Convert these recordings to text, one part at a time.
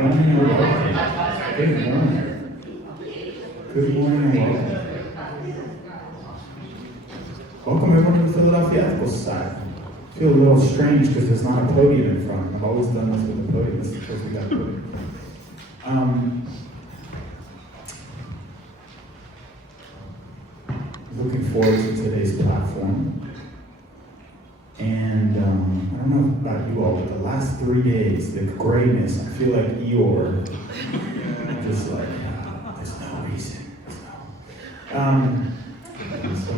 morning and welcome. Good morning. Good morning and welcome. Welcome everyone to the Philadelphia Ethical Society. I feel a little strange because there's not a podium in front. I've always done this with a podium. This is the first we got a podium. Looking forward to today's platform. And I don't know about you all, but the last 3 days, the grayness, I feel like Eeyore. Just like, there's no reason. So I'm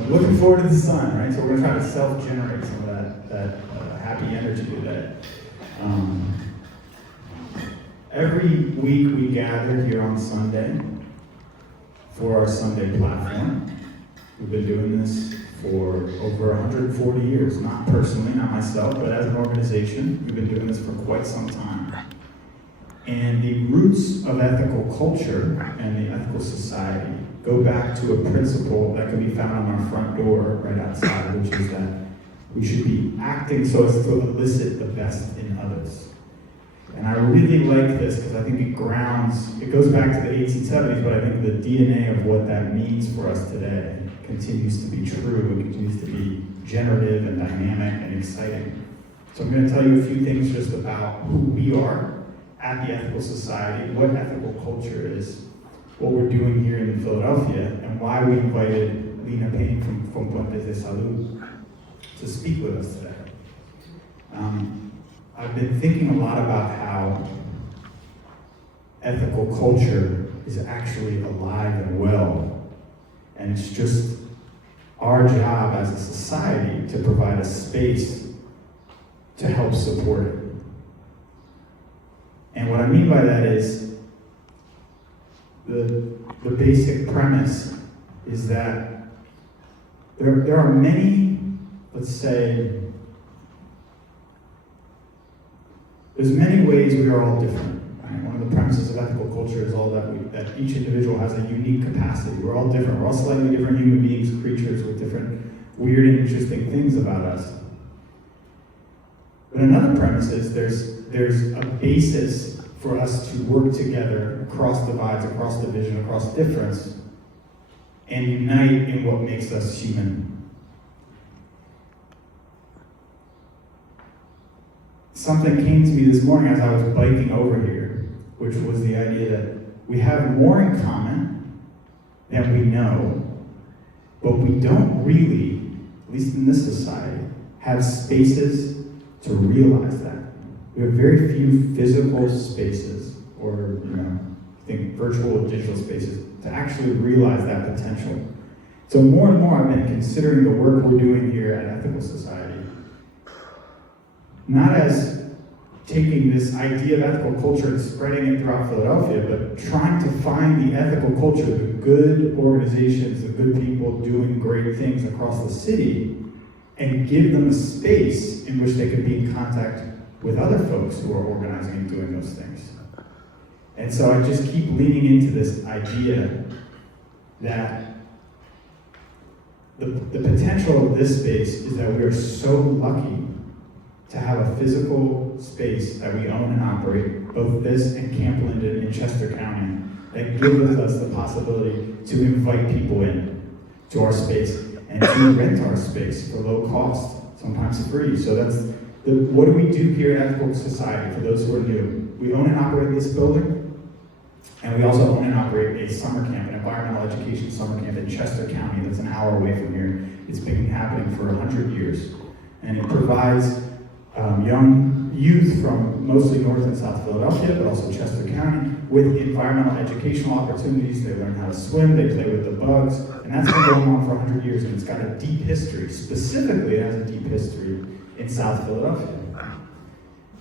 looking forward to the sun, right? So we're going to try to self-generate some of that happy energy today. Every week we gather here on Sunday for our Sunday platform. We've been doing this for over 140 years, not personally, not myself, but as an organization. We've been doing this for quite some time. And the roots of ethical culture and the ethical society go back to a principle that can be found on our front door right outside, which is that we should be acting so as to elicit the best in others. And I really like this because I think it goes back to the 1870s, but I think the DNA of what that means for us today continues to be true and continues to be generative and dynamic and exciting. So I'm going to tell you a few things just about who we are at the Ethical Society, what ethical culture is, what we're doing here in Philadelphia, and why we invited Lina Payne from Puentes de Salud to speak with us today. I've been thinking a lot about how ethical culture is actually alive and well, and it's just our job as a society to provide a space to help support it. And what I mean by that is the basic premise is that there are many, let's say, there's many ways we are all different. Right? One of the premises of ethical culture is all that each individual has a unique capacity. We're all different. We're all slightly different human beings, creatures with different weird and interesting things about us. But another premise is there's a basis for us to work together across divides, across division, across difference, and unite in what makes us human. Something came to me this morning as I was biking over here, which was the idea that we have more in common than we know, but we don't really, at least in this society, have spaces to realize that. We have very few physical spaces, or I think virtual or digital spaces, to actually realize that potential. So more and more I've been considering the work we're doing here at Ethical Society not as taking this idea of ethical culture and spreading it throughout Philadelphia, but trying to find the ethical culture, the good organizations, the good people doing great things across the city, and give them a space in which they can be in contact with other folks who are organizing and doing those things. And so I just keep leaning into this idea that the potential of this space is that we are so lucky to have a physical space that we own and operate, both this and Camp Linden in Chester County, that gives us the possibility to invite people in to our space and to rent our space for low cost, sometimes free. So what do we do here at Ethical Society for those who are new? We own and operate this building, and we also own and operate a summer camp, an environmental education summer camp in Chester County that's an hour away from here. It's been happening for 100 years, and it provides young youth from mostly North and South Philadelphia, but also Chester County, with environmental educational opportunities. They learn how to swim, they play with the bugs, and that's been going on for 100 years, and it's got a deep history. Specifically, it has a deep history in South Philadelphia,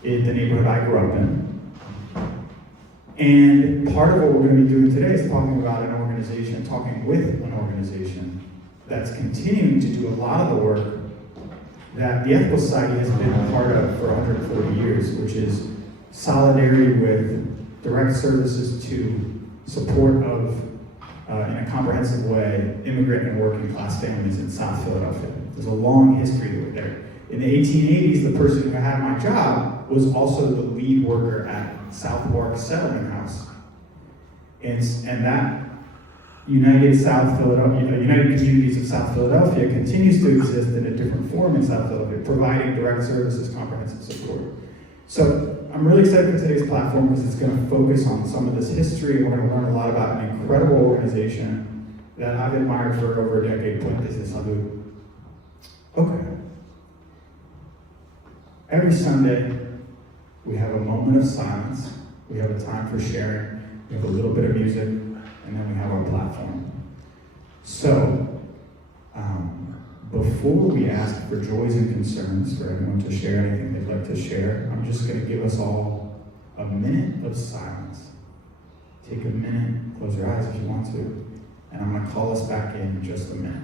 in the neighborhood I grew up in. And part of what we're going to be doing today is talking about an organization, talking with an organization that's continuing to do a lot of the work that the Ethical Society has been a part of for 140 years, which is solidarity with direct services to support of, in a comprehensive way, immigrant and working class families in South Philadelphia. There's a long history there. In the 1880s, the person who had my job was also the lead worker at Southwark Settlement House. And that United Communities of South Philadelphia continues to exist in a different form in South Philadelphia, providing direct services, comprehensive support. So I'm really excited for today's platform because it's going to focus on some of this history, and we're going to learn a lot about an incredible organization that I've admired for over a decade, Puentes de Salud. Okay. Every Sunday, we have a moment of silence, we have a time for sharing, we have a little bit of music, and then we have our platform. So, before we ask for joys and concerns for everyone to share anything they'd like to share, I'm just going to give us all a minute of silence. Take a minute, close your eyes if you want to, and I'm going to call us back in just a minute.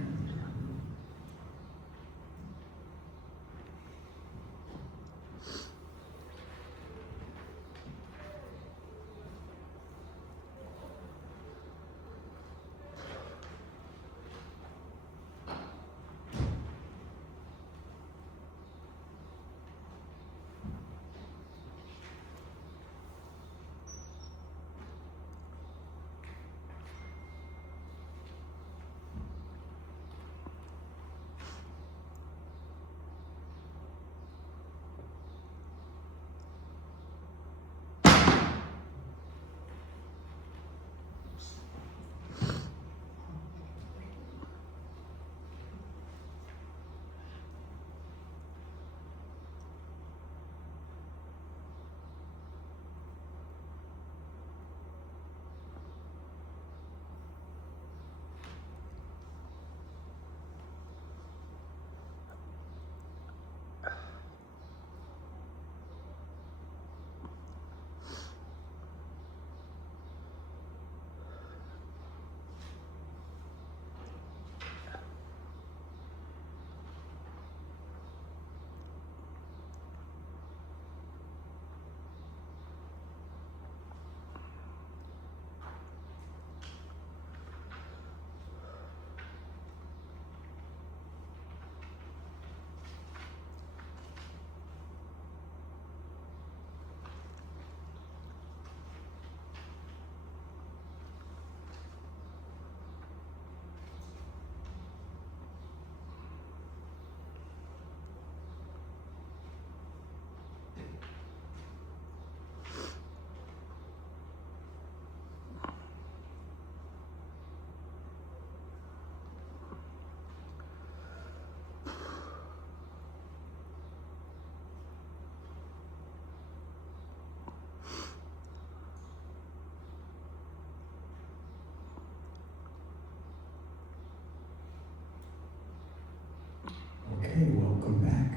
Okay, welcome back.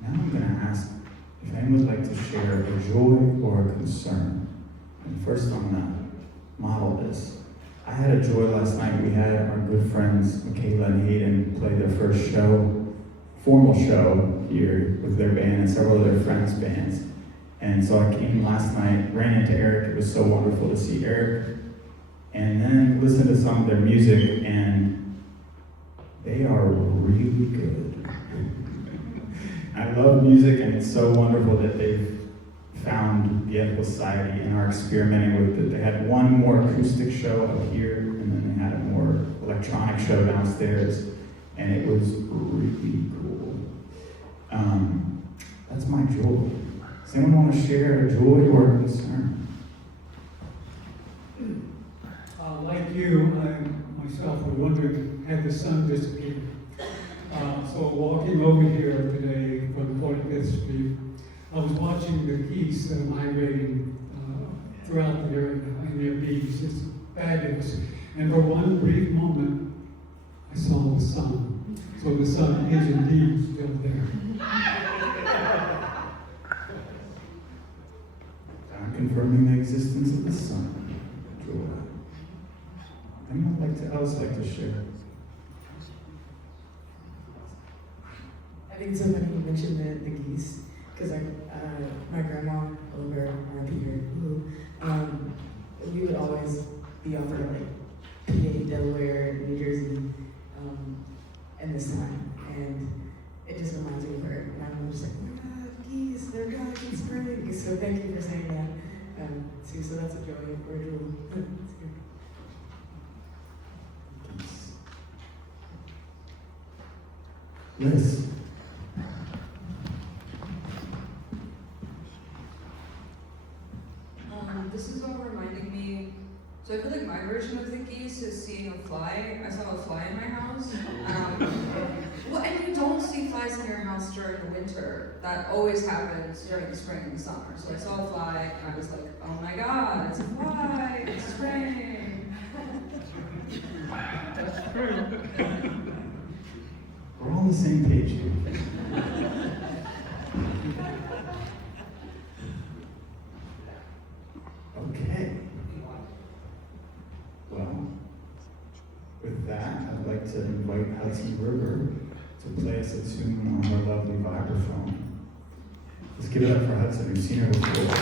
Now I'm going to ask if anyone would like to share a joy or a concern. And first I'm going to model this. I had a joy last night. We had our good friends Michaela and Hayden play their first show, formal show here with their band and several of their friends' bands. And so I came last night, ran into Eric. It was so wonderful to see Eric. And then listened to some of their music, and they are really good. I love music, and it's so wonderful that they've found the Ethical Society and are experimenting with it. They had one more acoustic show up here, and then they had a more electronic show downstairs, and it was really cool. That's my joy. Does anyone want to share a joy or a concern? Like you, I myself was wondering, had the sun disappeared? So walking over here today from 45th Street, I was watching the geese migrating throughout the area in their beaks. It's fabulous. And for one brief moment, I saw the sun. So the sun is indeed still there. I'm confirming the existence of the sun. Joy. Anyone else like to share? I think it's so funny you mentioned the geese, because my grandma over RP here, we would always be off of like PA, Delaware, New Jersey, in this time, and it just reminds me of her. And I'm just like, oh my God, geese, they're back in spring. So thank you for saying too, so that's a joy or a jewel. Liz. This is all reminding me, so I feel like my version of the geese is seeing a fly. I saw a fly in my house. Well, and you don't see flies in your house during the winter. That always happens during the spring and the summer. So I saw a fly and I was like, oh my god, it's a fly, it's spring. That's true. We're all on the same page here. Okay. Well, with that, I'd like to invite Hudson River to play us a tune on her lovely vibraphone. Let's give it up for Hudson. We've seen her before.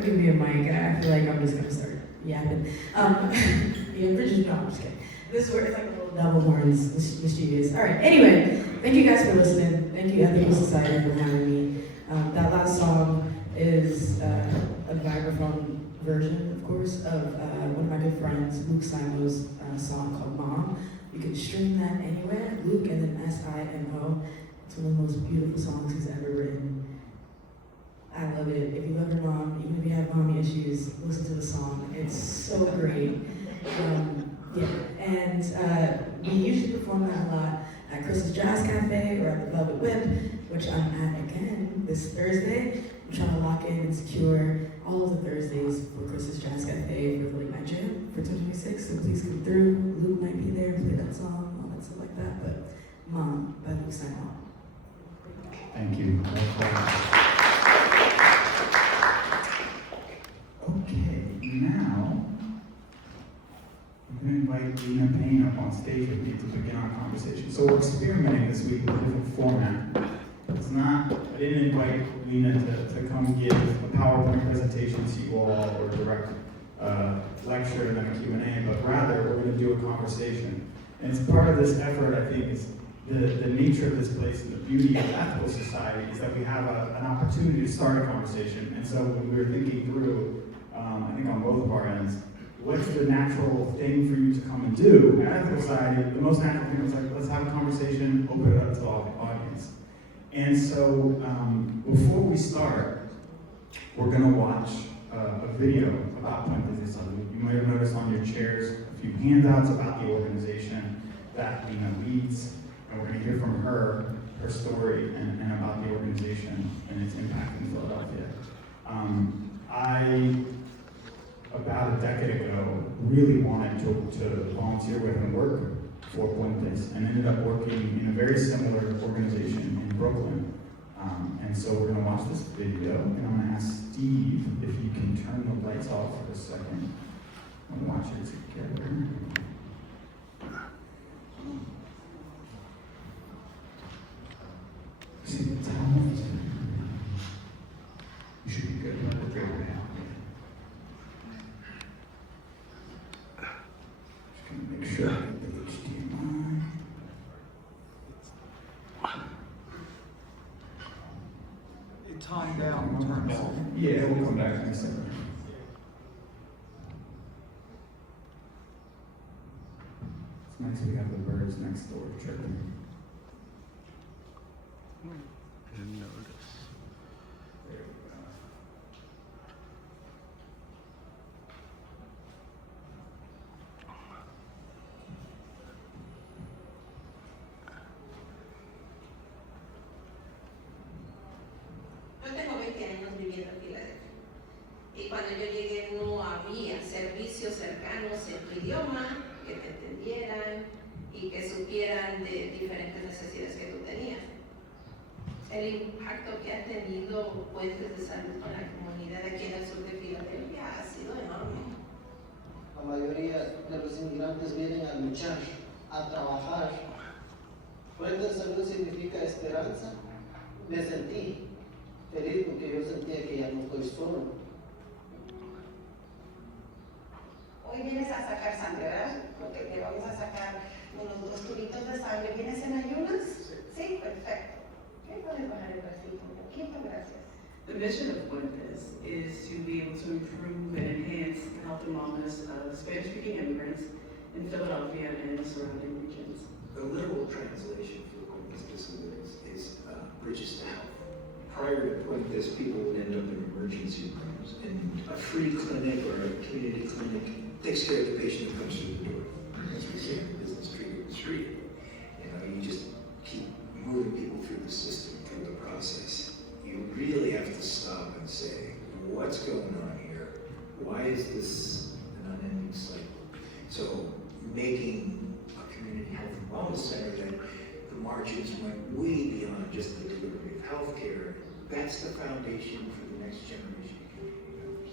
don't give me a mic, I feel like I'm just gonna start yapping. Yeah, Bridget, no, I'm just kidding. This is where it's like a little double horns, mischievous. All right, anyway, thank you guys for listening. Thank you, Ethical Society, for having me. That last song is a vibraphone version, of course, of one of my good friends, Luke Simo's song called Mom. You can stream that anywhere, Luke and then S-I-M-O. It's one of the most beautiful songs he's ever written. I love it. If you love your mom, even if you have mommy issues, listen to the song. It's so great. Yeah, and we usually perform that a lot at Chris's Jazz Cafe or at the Velvet Whip, which I'm at again this Thursday. I'm trying to lock in and secure all of the Thursdays for Chris's Jazz Cafe for Late Night Jam for 2026, so please come through. Luke might be there, play that song, all that stuff like that, but Mom by Luke Simon. Thank you. Okay, now I'm going to invite Lina Payne up on stage with me to begin our conversation. So we're experimenting this week with a different format. It's not, I didn't invite Lina to come give a PowerPoint presentation to you all or direct lecture and then a Q&A, but rather we're going to do a conversation. And it's part of this effort, I think, is the nature of this place and the beauty of ethical society is that we have an opportunity to start a conversation. And so when we were thinking through, I think on both of our ends, what's the natural thing for you to come and do at ethical society? The most natural thing was like, let's have a conversation, open it up to the audience. And so before we start, we're going to watch a video about Puentes de Salud. You might have noticed on your chairs a few handouts about the organization that Lina leads. And we're going to hear from her story, and about the organization and its impact in Philadelphia. I, about a decade ago, really wanted to volunteer with and work for Puentes, and ended up working in a very similar organization in Brooklyn. And so we're going to watch this video, and I'm going to ask Steve if you can turn the lights off for a second and watch it together. See the talent? You should be good. We're good now. Just gonna make sure I get the HDMI. It timed out and turned off. Yeah, we'll come back in a second. It's nice we have the birds next door chirping. Didn't notice. There we go. Yo tengo 20 años viviendo en Filadelfia y cuando yo llegué no había servicios cercanos en tu idioma que te entendieran y que supieran de diferentes necesidades que tú tenías. El impacto que ha tenido Puentes de Salud con la comunidad aquí en el sur de Filadelfia ha sido enorme. La mayoría de los inmigrantes vienen a luchar, a trabajar. Puentes de Salud significa esperanza. Me sentí feliz porque yo sentía que ya no estoy solo. Hoy vienes a sacar sangre, ¿verdad? Porque te vamos a sacar unos 2 tubitos de sangre. ¿Vienes en ayunas? Sí, perfecto. ¿Qué puedes bajar el perfil un poquito? Gracias. The mission of Puentes is to be able to improve and enhance the health and wellness of Spanish-speaking immigrants in Philadelphia and the surrounding regions. The literal translation for Puentes de Salud is bridges to health. Prior to Puentes, people would end up in emergency rooms, and a free clinic or a community clinic takes care of the patient who comes through the door. As we say in the business street, you know, you just keep moving people through the system, through the process. You really have to stop and say, what's going on here? Why is this an unending cycle? So making a community health and wellness center that the margins went way beyond just the delivery of healthcare, that's the foundation for the next generation of community members.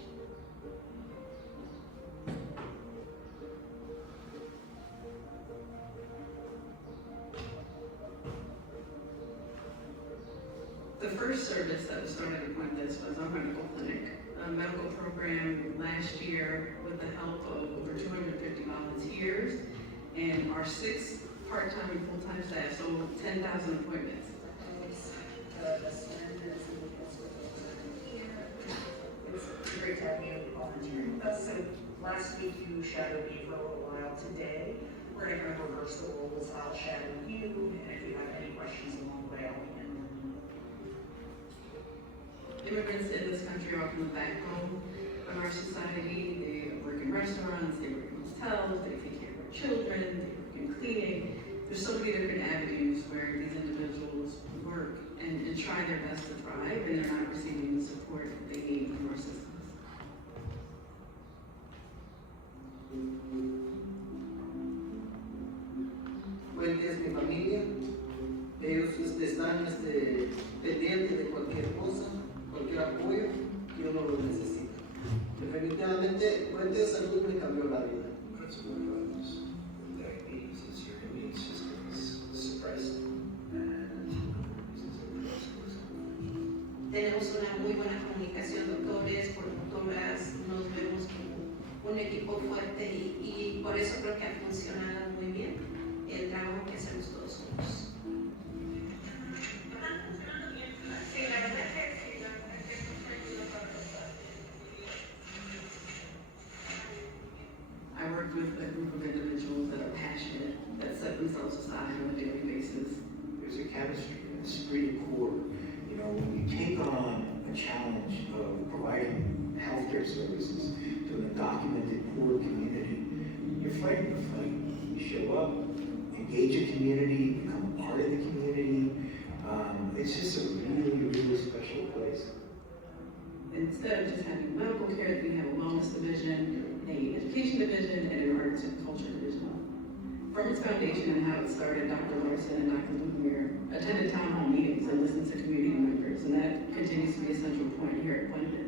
The first service that was started at Puentes was our medical clinic. a medical program last year with the help of over 250 volunteers and our 6 part-time and full-time staff, so 10,000 appointments. It's great to have you volunteering with us. So last week you shadowed me for a little while. Today, we're going to kind of reverse the roles. I'll shadow you, and if you have any questions along the way, I'll be in. Immigrants in this country are often the backbone of our society. They work in restaurants, they work in hotels, they take care of our children, they work in cleaning. There's so many different avenues where these individuals work and try their best to thrive, and they're not receiving the support that they need from our systems. Puentes, mi familia, ellos están pendientes de cualquier cosa, cualquier apoyo que uno lo necesita. Definitivamente, Puentes de Salud me cambió la vida. That's what happens with diabetes is your immune system is suppressed and Tenemos una muy buena comunicación, doctores, promotoras, nos vemos como un equipo fuerte y por eso creo que ha funcionado muy bien el trabajo que hacemos todos juntos. I work with a group of individuals that are passionate, that set themselves aside on a daily basis. there's a chemistry, and it's pretty core. You know, when you take on a challenge of providing healthcare services to an undocumented poor community, you're fighting the fight. You show up, engage a community, become a part of the community. It's just a really, really special place. Instead of just having medical care, we have a wellness division, an education division, and an arts and culture division. From its foundation and how it started, Dr. Larson and Dr. Lumiere attended town hall meetings and listened to community members, and that continues to be a central point here at Puentes.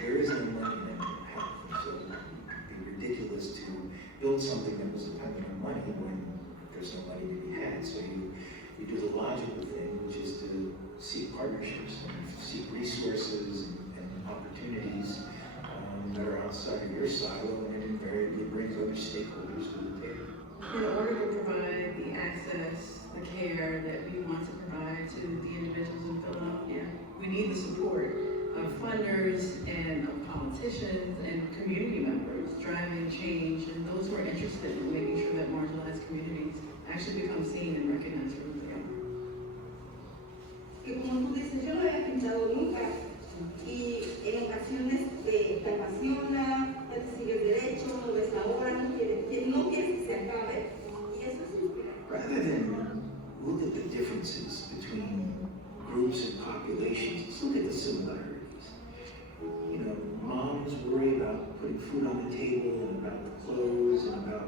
There is no money in health, so it'd be ridiculous to build something that was dependent on money when there's no money to be had. So you do the logical thing, which is to seek partnerships and seek resources and opportunities that are outside of your silo, and it invariably brings other stakeholders to the table. In order to provide the access, the care that we want to provide to the individuals in Philadelphia, we need the support of funders and of politicians and community members driving change and those who are interested in making sure that marginalized communities actually become seen and recognized for who they are. Que como tú dices, yo no había escuchado nunca y en ocasiones te apasiona, ya te sigue el derecho, no ves la hora, no quieres que se acabe y eso es inspirante. Rather than look at the differences between groups and populations, let's look at the similarities. You know, moms worry about putting food on the table and about the clothes and about,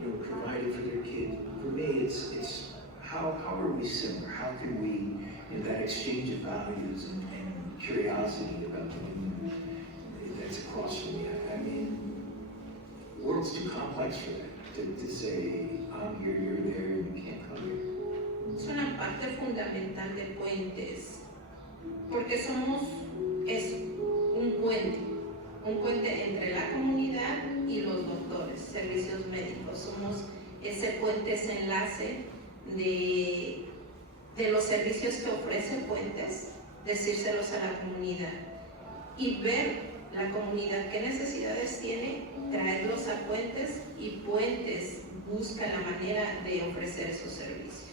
you know, providing for their kids. For me, it's how are we similar? How can we, you know, that exchange of values and curiosity about the human that's across from me. I mean, the world's too complex for that, to say, I'm here, you're there, and you can't come here. Es una parte fundamental de Puentes, porque somos un puente entre la comunidad y los doctores, servicios médicos. Somos ese puente, ese enlace de los servicios que ofrece Puentes, decírselos a la comunidad y ver la comunidad qué necesidades tiene, traerlos a Puentes y Puentes busca la manera de ofrecer esos servicios.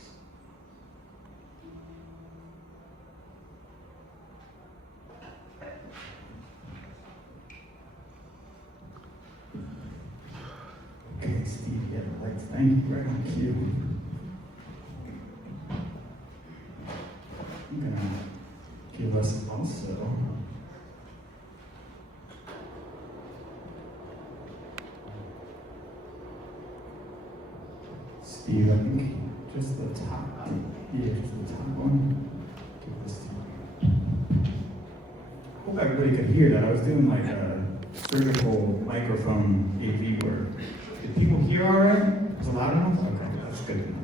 Okay, Steve, yeah, lights. Thank you. Right on cue. I'm gonna give us also Steve, I think just the top. Yeah, just the top one. Give this to you. Hope everybody could hear that. I was doing like a surgical microphone AV work. Did people hear all right? Is it loud enough? Okay, that's good to know.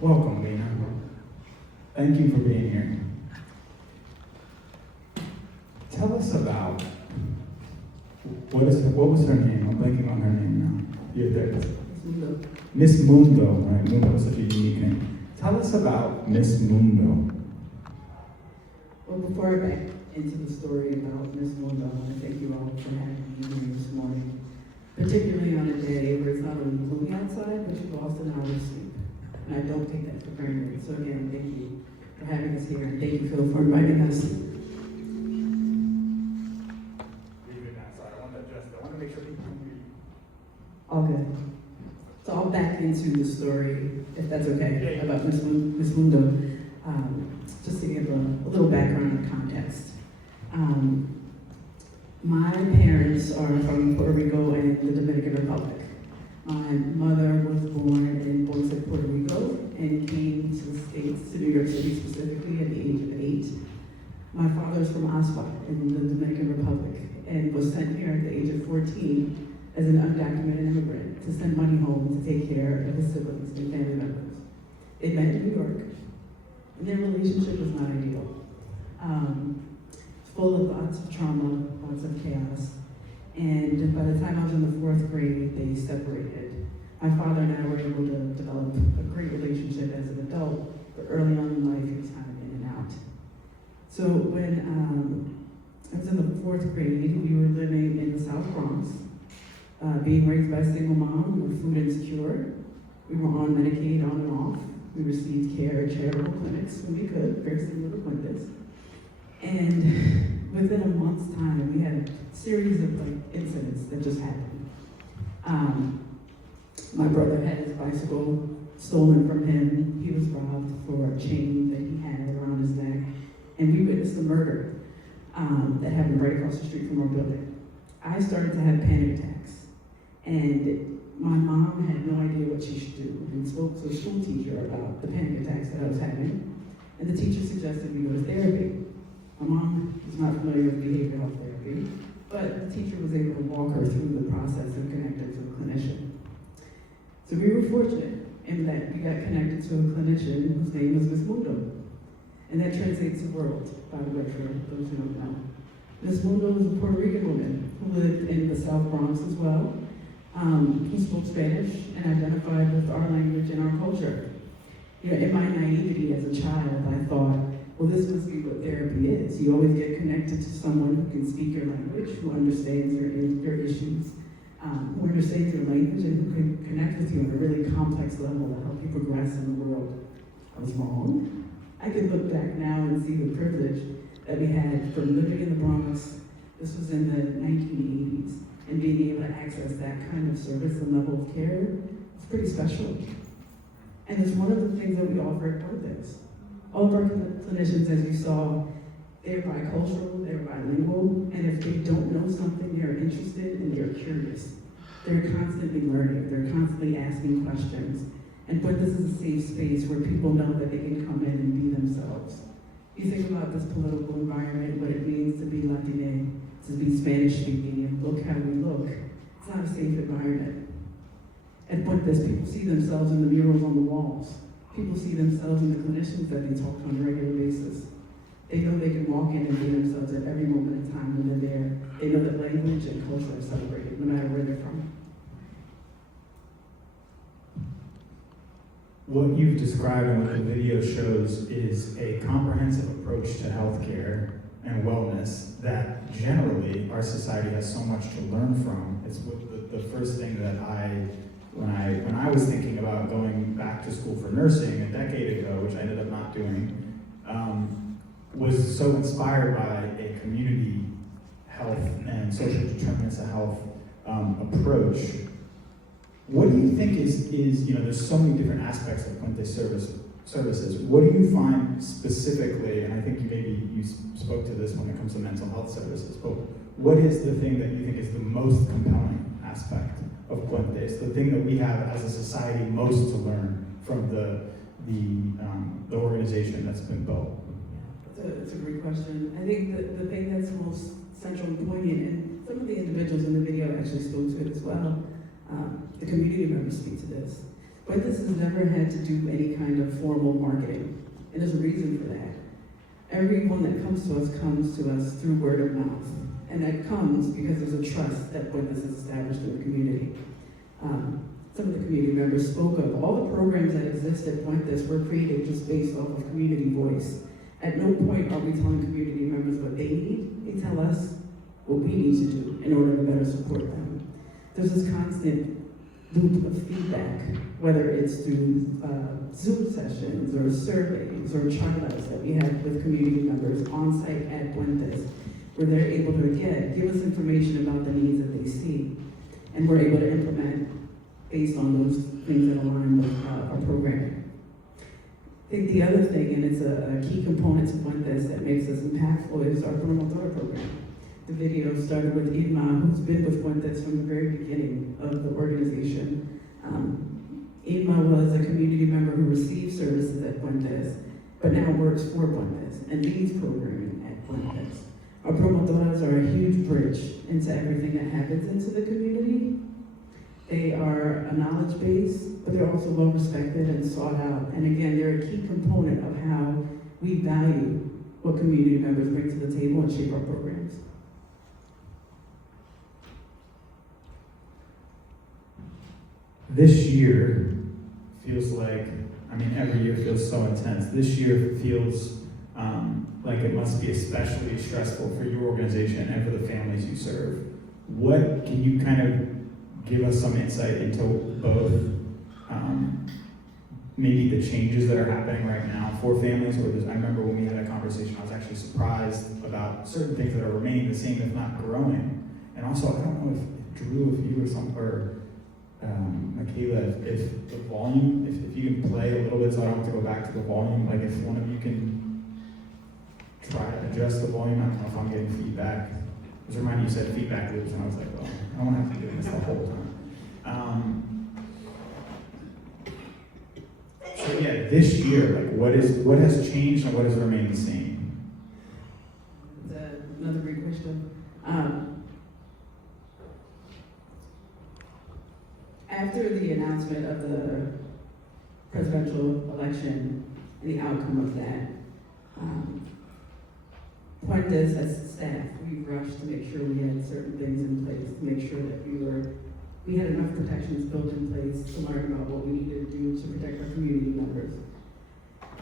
Welcome, Lina. Thank you for being here. Tell us about, what was her name? I'm blanking on her name now. You're there. Miss Mundo, right? Mundo is such a unique name. Tell us about Miss Mundo. Well, before I back into the story about Miss Mundo, I want to thank you all for having me here this morning, particularly on a day where it's not only gloomy outside, but you've lost an hour's sleep. And I don't take that for granted. So again, thank you for having us here, and thank you, Phil, for inviting us. I want to make sure people can hear you. All good. So I'll back into the story, if that's okay, about Miss Mundo, just to give a little background and context. My parents are from Puerto Rico and the Dominican Republic. My mother was born in Puentes de Puerto Rico and came to the States, to New York City specifically, at the age of 8. My father is from Asua in the Dominican Republic and was sent here at the age of 14 as an undocumented immigrant to send money home to take care of his siblings and family members. They met in New York, and their relationship was not ideal. Full of lots of trauma, lots of chaos. And by the time I was in the 4th grade, they separated. My father and I were able to develop a great relationship as an adult, but early on in life, he was kind of in and out. So when I was in the 4th grade, we were living in the South Bronx, being raised by a single mom, we were food insecure. We were on Medicaid on and off. We received care at charitable clinics when we could, very similar to Puentes. And within a month's time, we had a series of incidents that just happened. My brother had his bicycle stolen from him. He was robbed for a chain that he had around his neck. And we witnessed a murder that happened right across the street from our building. I started to have panic attacks. And my mom had no idea what she should do and spoke to a school teacher about the panic attacks that I was having. And the teacher suggested we go to therapy. My mom was not familiar with behavioral health therapy, but the teacher was able to walk her through the process and connect her to a clinician. So we were fortunate in that we got connected to a clinician whose name was Miss Mundo. And that translates the world, by the way, for those who don't know. Miss Mundo was a Puerto Rican woman who lived in the South Bronx as well, who spoke Spanish and identified with our language and our culture. You know, in my naivety as a child, I thought, well, this must be what therapy is. You always get connected to someone who can speak your language, who understands your issues, who understands your language, and who can connect with you on a really complex level to help you progress in the world. I was wrong. I can look back now and see the privilege that we had from living in the Bronx. This was in the 1980s, and being able to access that kind of service and level of care was pretty special. And it's one of the things that we offer at Puentes. All of our clinicians, as you saw, they're bicultural, they're bilingual, and if they don't know something, they're interested and they're curious. They're constantly learning, they're constantly asking questions. And Puentes is a safe space where people know that they can come in and be themselves. You think about this political environment, what it means to be Latinx, to be Spanish speaking, and look how we look. It's not a safe environment. At Puentes, people see themselves in the murals on the walls. People see themselves in the clinicians that they talk to on a regular basis. They know they can walk in and be themselves at every moment in time when they're there. They know that language and culture are celebrated, no matter where they're from. What you've described and what the video shows is a comprehensive approach to healthcare and wellness that generally our society has so much to learn from. It's the first thing that when I was thinking about going back to school for nursing a decade ago, which I ended up not doing, was so inspired by a community health and social determinants of health approach. What do you think is there's so many different aspects of Puentes services. What do you find specifically, and I think you spoke to this when it comes to mental health services, but what is the thing that you think is the most compelling aspect of Puentes, the thing that we have as a society most to learn from the organization that's been built? It's a great question. I think the thing that's most central and poignant, and some of the individuals in the video actually spoke to it as well, the community members speak to this. But this has never had to do any kind of formal marketing, and there's a reason for that. Everyone that comes to us through word of mouth, and that comes because there's a trust that Puentes is established in the community. Some of the community members spoke of all the programs that exist at Puentes were created just based off of community voice. At no point are we telling community members what they need. They tell us what we need to do in order to better support them. There's this constant loop of feedback, whether it's through Zoom sessions or surveys or trials that we have with community members on site at Puentes, where they're able to, again, give us information about the needs that they see, and we're able to implement based on those things that align with our program. I think the other thing, and it's a key component to Puentes that makes us impactful, is our promotor program. The video started with Irma, who's been with Puentes from the very beginning of the organization. Irma was a community member who received services at Puentes, but now works for Puentes and leads programming at Puentes. Our promotoras are a huge bridge into everything that happens into the community. They are a knowledge base, but they're also well respected and sought out. And again, they're a key component of how we value what community members bring to the table and shape our programs. This year feels like, every year feels so intense. This year feels like it must be especially stressful for your organization and for the families you serve. What can you kind of give us some insight into both maybe the changes that are happening right now for families, or I remember when we had a conversation, I was actually surprised about certain things that are remaining the same, if not growing. And also, I don't know if Drew, if you or Michaela, if the volume, if you can play a little bit so I don't have to go back to the volume, like if one of you can try to adjust the volume. I don't know if I'm getting feedback. It was reminding you said feedback loops, and I was like, well, I don't want to have to do this the whole time. So yeah, this year, like what has changed and what has remained the same? Another great question. After the announcement of the presidential election and the outcome of that, Puentes as staff, we rushed to make sure we had certain things in place, to make sure that we had enough protections built in place to learn about what we needed to do to protect our community members.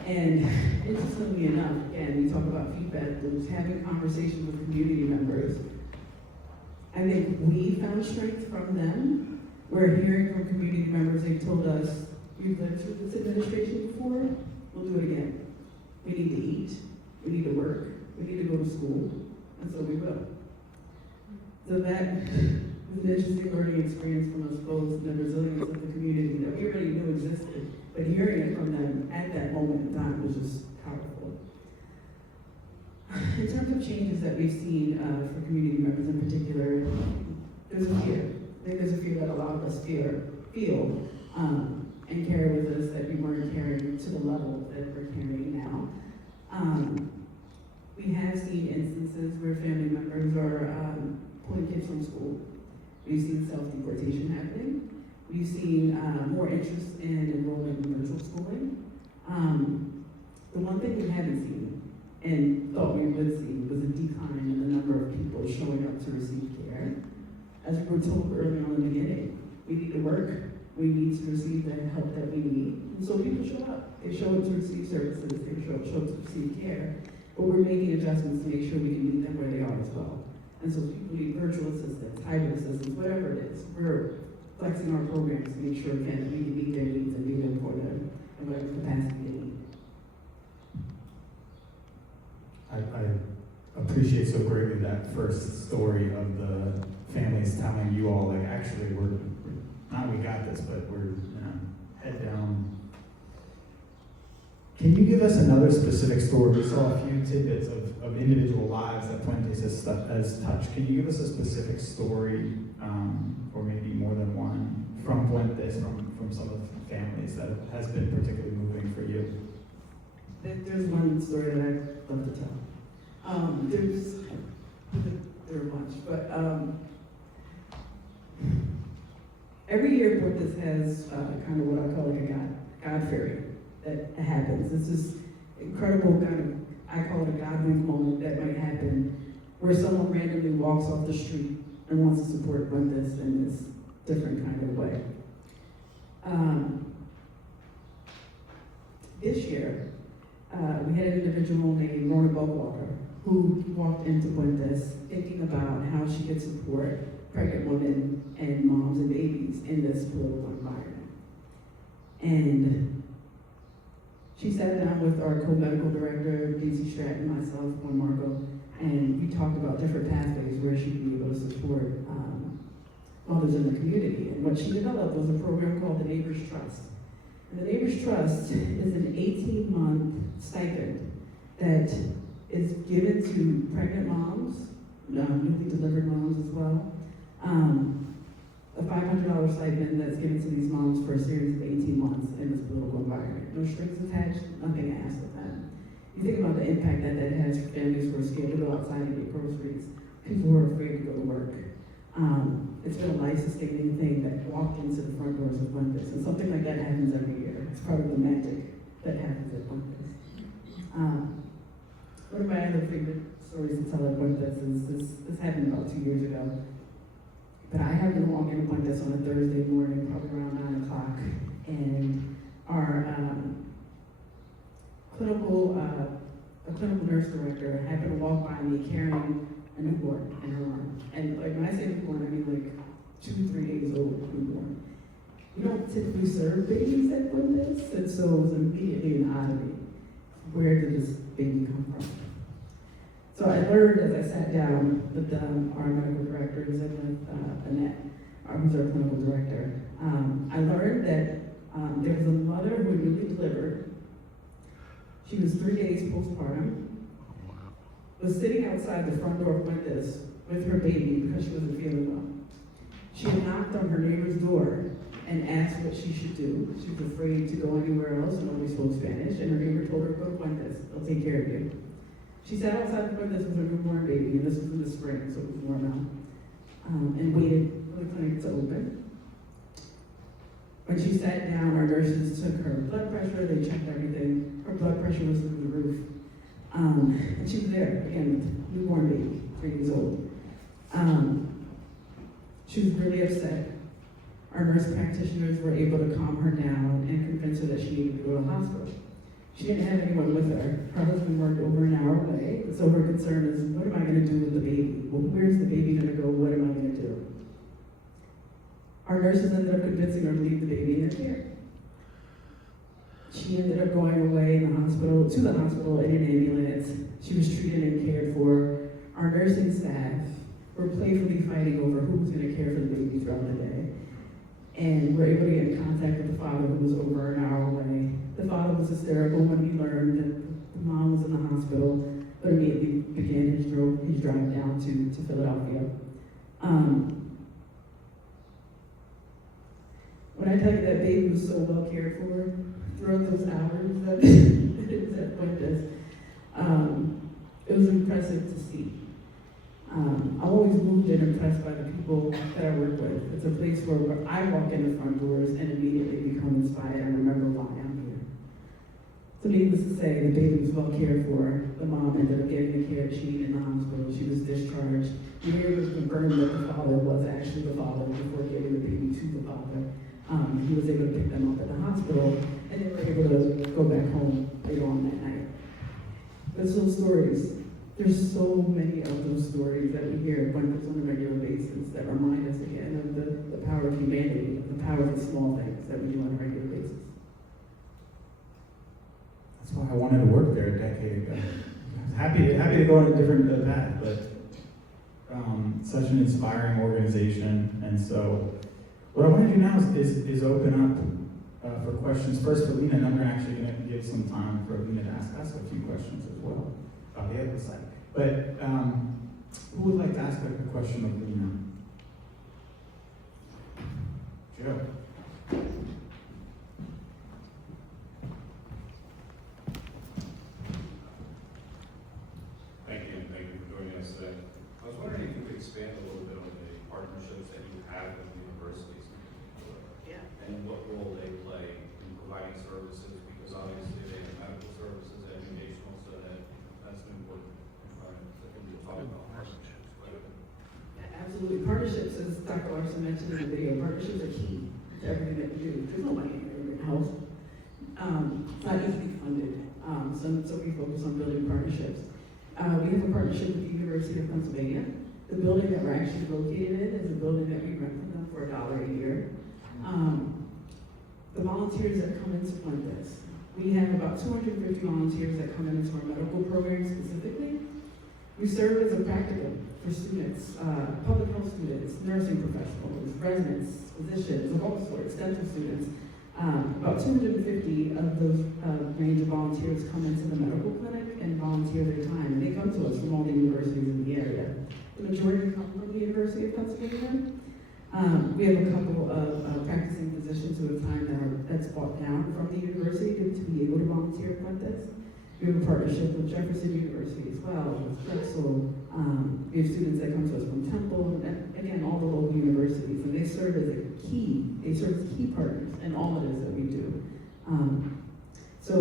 And interestingly enough, again, we talk about feedback loops, having conversations with community members. I think we found strength from them. We're hearing from community members, they've told us, we've lived through this administration before, we'll do it again. We need to eat, we need to work, we need to go to school, and so we will. So that was an interesting learning experience from us both, the resilience of the community that we already knew existed, but hearing it from them at that moment in time was just powerful. In terms of changes that we've seen for community members in particular, there's a fear. I think there's a fear that a lot of us feel and carry with us that we weren't carrying to the level that we're carrying now. We have seen instances where family members are pulling kids from school. We've seen self-deportation happening. We've seen more interest in enrollment in virtual schooling. The one thing we haven't seen and thought we would see was a decline in the number of people showing up to receive care. As we were told early on in the beginning, we need to work, we need to receive the help that we need. And so people show up. They show up to receive services, they show up to receive care. But we're making adjustments to make sure we can meet them where they are as well. And so people need virtual assistance, hybrid assistance, whatever it is. We're flexing our programs to make sure, again, that we can meet their needs and be there for them in whatever capacity they need. I appreciate so greatly that first story of the families telling you all, like, actually, we're not we got this, but we're head down. Can you give us another specific story? We saw a few tidbits of individual lives that Puentes has touched. Can you give us a specific story, or maybe more than one, from Puentes, from some of the families that has been particularly moving for you? There's one story that I'd love to tell. There are much, but every year Puentes has kind of what I call like a God fairy that happens. It's this incredible kind of, I call it a God wink moment that might happen where someone randomly walks off the street and wants to support Puentes in this different kind of way. This year, we had an individual named Rona Bugwalker who walked into Puentes thinking about how she could support pregnant women and moms and babies in this political environment. And she sat down with our co-medical director, Daisy Stratton, myself, Juan Marco, and we talked about different pathways where she'd be able to support mothers in the community. And what she developed was a program called the Neighbors Trust. And the Neighbors Trust is an 18-month stipend that is given to pregnant moms, newly delivered moms as well. A $500 stipend that's given to these moms for a series of 18 months in this political environment. No strings attached, nothing asked of them. You think about the impact that that has for families who are scared to go outside and get groceries, people who are afraid to go to work. It's been a life-sustaining thing that walked into the front doors of Puentes, and something like that happens every year. It's part of the magic that happens at Puentes. One of my other favorite stories to tell at Puentes is this happened about 2 years ago. But I happened to walk into Puentes on a Thursday morning, probably around 9 o'clock, and our clinical nurse director happened to walk by me carrying a newborn in her arm. And like when I say newborn, I mean like 2-3 days old newborn. We don't typically serve babies at Puentes, and so it was immediately an oddity. Where did this baby come from? So I learned as I sat down with our medical directors and with Annette, who's our clinical director, I learned that there was a mother who had newly delivered. She was 3 days postpartum, was sitting outside the front door of Puentes with her baby because she wasn't feeling well. She had knocked on her neighbor's door and asked what she should do. She was afraid to go anywhere else, nobody spoke Spanish, and her neighbor told her, go to Puentes, they'll take care of you. She sat outside the Puentes with her newborn baby, and this was in the spring, so it was warm out, and waited for the clinic to open. When she sat down, our nurses took her blood pressure, they checked everything. Her blood pressure was through the roof. And she was there, again, with newborn baby, 3 years old. She was really upset. Our nurse practitioners were able to calm her down and convince her that she needed to go to the hospital. She didn't have anyone with her. Her husband worked over an hour away, so her concern is, what am I going to do with the baby? Well, where's the baby going to go? What am I going to do? Our nurses ended up convincing her to leave the baby in their care. She ended up going away to the hospital in an ambulance. She was treated and cared for. Our nursing staff were playfully fighting over who was going to care for the baby throughout the day. And we're able to get in contact with the father who was over an hour away. The father was hysterical when he learned that the mom was in the hospital, but immediately began his drive down to Philadelphia. When I tell you that baby was so well cared for throughout those hours that it was at Puentes, it was impressive to see. I'm always moved and impressed by the people that I work with. It's a place where I walk in the front doors and immediately become inspired and remember why I'm here. So needless to say, the baby was well cared for. The mom ended up getting the care she needed in the hospital. She was discharged. Later it was confirmed that the father was actually the father before giving the baby to the father. He was able to pick them up at the hospital, and they were able to go back home later on that night. There's those stories. There's so many of those stories that we hear on a regular basis that remind us again of the power of humanity, of the power of the small things that we do on a regular basis. That's why I wanted to work there a decade ago. Happy to go on a different path, but such an inspiring organization. And so what I want to do now is open up for questions. First for Lina, and I'm actually going to give some time for Lina to ask us a few questions as well about the other side. But who would like to ask a question of Lina? Joe. President. I was wondering if you could expand a little bit on the partnerships that you have with universities in particular. Yeah. And what role they play in providing services, because obviously they have medical services, educational, so that's an important component. So can you talk about partnerships? Absolutely. Partnerships, as Dr. Larson mentioned in the video, partnerships are key to everything that we do. There's no money in health. It's not easily funded. So we focus on building partnerships. We have a partnership with the University of Pennsylvania. The building that we're actually located in is a building that we rent from them for $1 a year. The volunteers that come into Puentes, we have about 250 volunteers that come into our medical program specifically. We serve as a practicum for students, public health students, nursing professionals, residents, physicians of all sorts, dental students. About 250 of those range of volunteers come into the medical clinic and volunteer their time. And they come to us from all the universities in the area. The majority come from the University of Pennsylvania. We have a couple of practicing physicians who have time that's bought down from the university to be able to volunteer with this. We have a partnership with Jefferson University as well, with Drexel. We have students that come to us from Temple, and again, all the local universities, and they serve as key partners in all it is that we do. So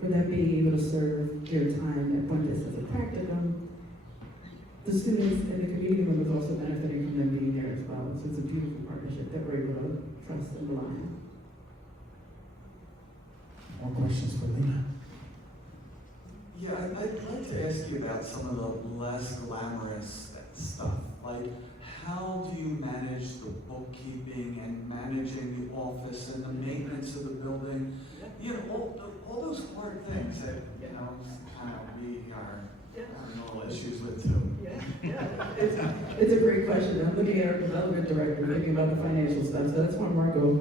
for them being able to serve their time at Puentes as a practicum, the students and the community members also benefiting from them being there as well. So it's a beautiful partnership that we're able to trust and rely on. More questions for Lina? Yeah, I'd like to ask you about some of the less glamorous stuff. Like, how do you manage the bookkeeping and managing the office and the maintenance of the building? You know, all those hard things that, you know, kind of we are normal issues with too. It's a great question. I'm looking at our development director, thinking about the financial stuff. So that's why Marco,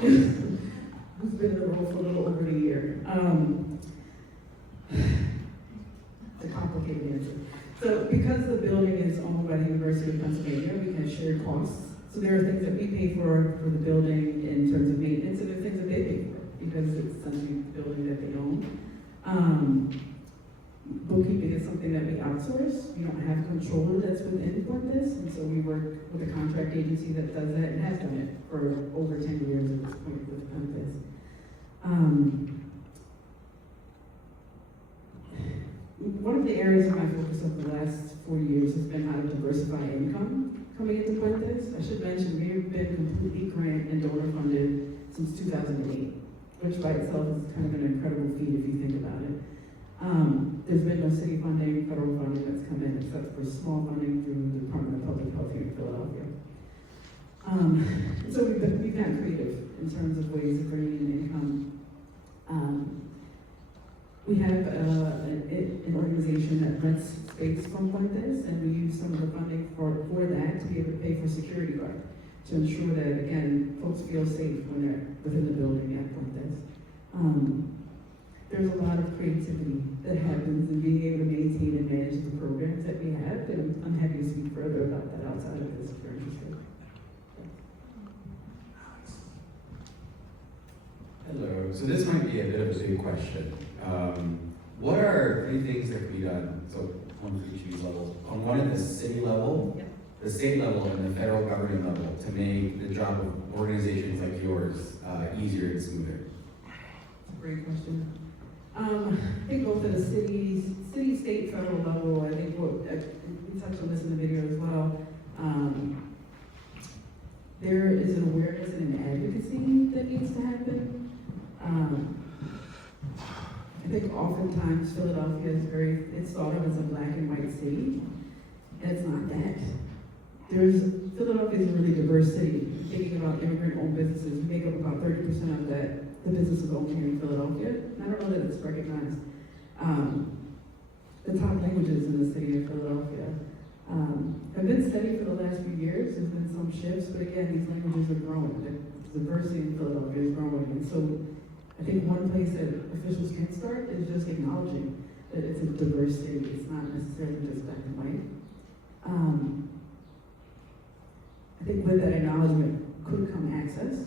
who's been in the role for a little over a year. It's a complicated answer. So because the building is owned by the University of Pennsylvania, we have shared costs. So there are things that we pay for the building in terms of maintenance, and there are things that they pay for because it's essentially the building that they own. Bookkeeping is something that we outsource. We don't have a controller that's within Puentes, and so we work with a contract agency that does that and has done it for over 10 years at this point with Puentes. One of the areas of my focus over the last 4 years has been how to diversify income coming into Puentes. I should mention we've been completely grant and donor funded since 2008, which by itself is kind of an incredible feat if you think about it. There's been no city funding, federal funding that's come in except for small funding through the Department of Public Health here in Philadelphia. So we've gotten creative in terms of ways of bringing in income. We have an organization that rents space from Puentes, and we use some of the funding for that to be able to pay for security guard, to ensure that, again, folks feel safe when they're within the building at Puentes. There's a lot of creativity that happens in being able to maintain and manage the programs that we have, and I'm happy to speak further about that outside of this if you're interested. Hello, so this might be a bit of a big question. What are 3 things that can be done, so one for each of these levels, on one at the city level, the state level, and the federal government level to make the job of organizations like yours easier and smoother? That's a great question. I think both at the city, state, federal level, I think we touched on this in the video as well. There is an awareness and an advocacy that needs to happen. I think oftentimes Philadelphia is it's thought of as a black and white city, and it's not that. Philadelphia is a really diverse city. Thinking about immigrant-owned businesses, we make up about 30% of that. The businesses owned here in Philadelphia, and I don't know that it's recognized. The top languages in the city of Philadelphia have been steady for the last few years. There's been some shifts, but again, these languages are growing. The diversity in Philadelphia is growing, and so I think one place that officials can start is just acknowledging that it's a diverse city. It's not necessarily just black and white. I think with that acknowledgement could come access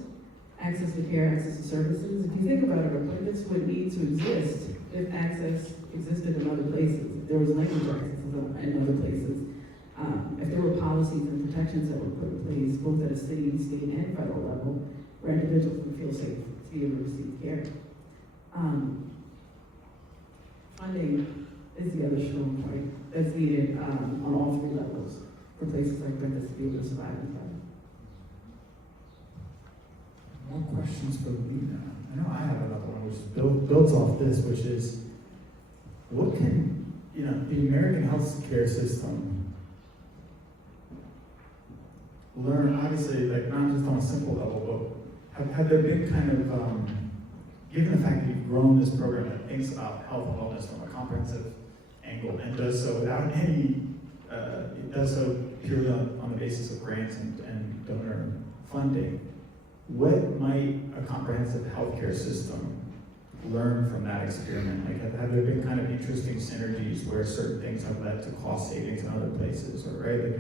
to care, access to services. If you think about it, a Puentes would need to exist if access existed in other places, if there was language access in other places, if there were policies and protections that were put in place, both at a city, state, and federal level, where individuals would feel safe to be able to receive care. Funding is the other strong point that's needed on all three levels for places like Puentes to be able to survive and thrive. More questions for Lina? I know I have another one, which builds off this, which is, what can, the American healthcare system learn, obviously, like not just on a simple level, but have there been kind of, given the fact that you've grown this program that thinks about health and wellness from a comprehensive angle and does so without any, it does so purely on the basis of grants and donor funding, what might a comprehensive healthcare system learn from that experiment? Like, have there been kind of interesting synergies where certain things have led to cost savings in other places, or right? Like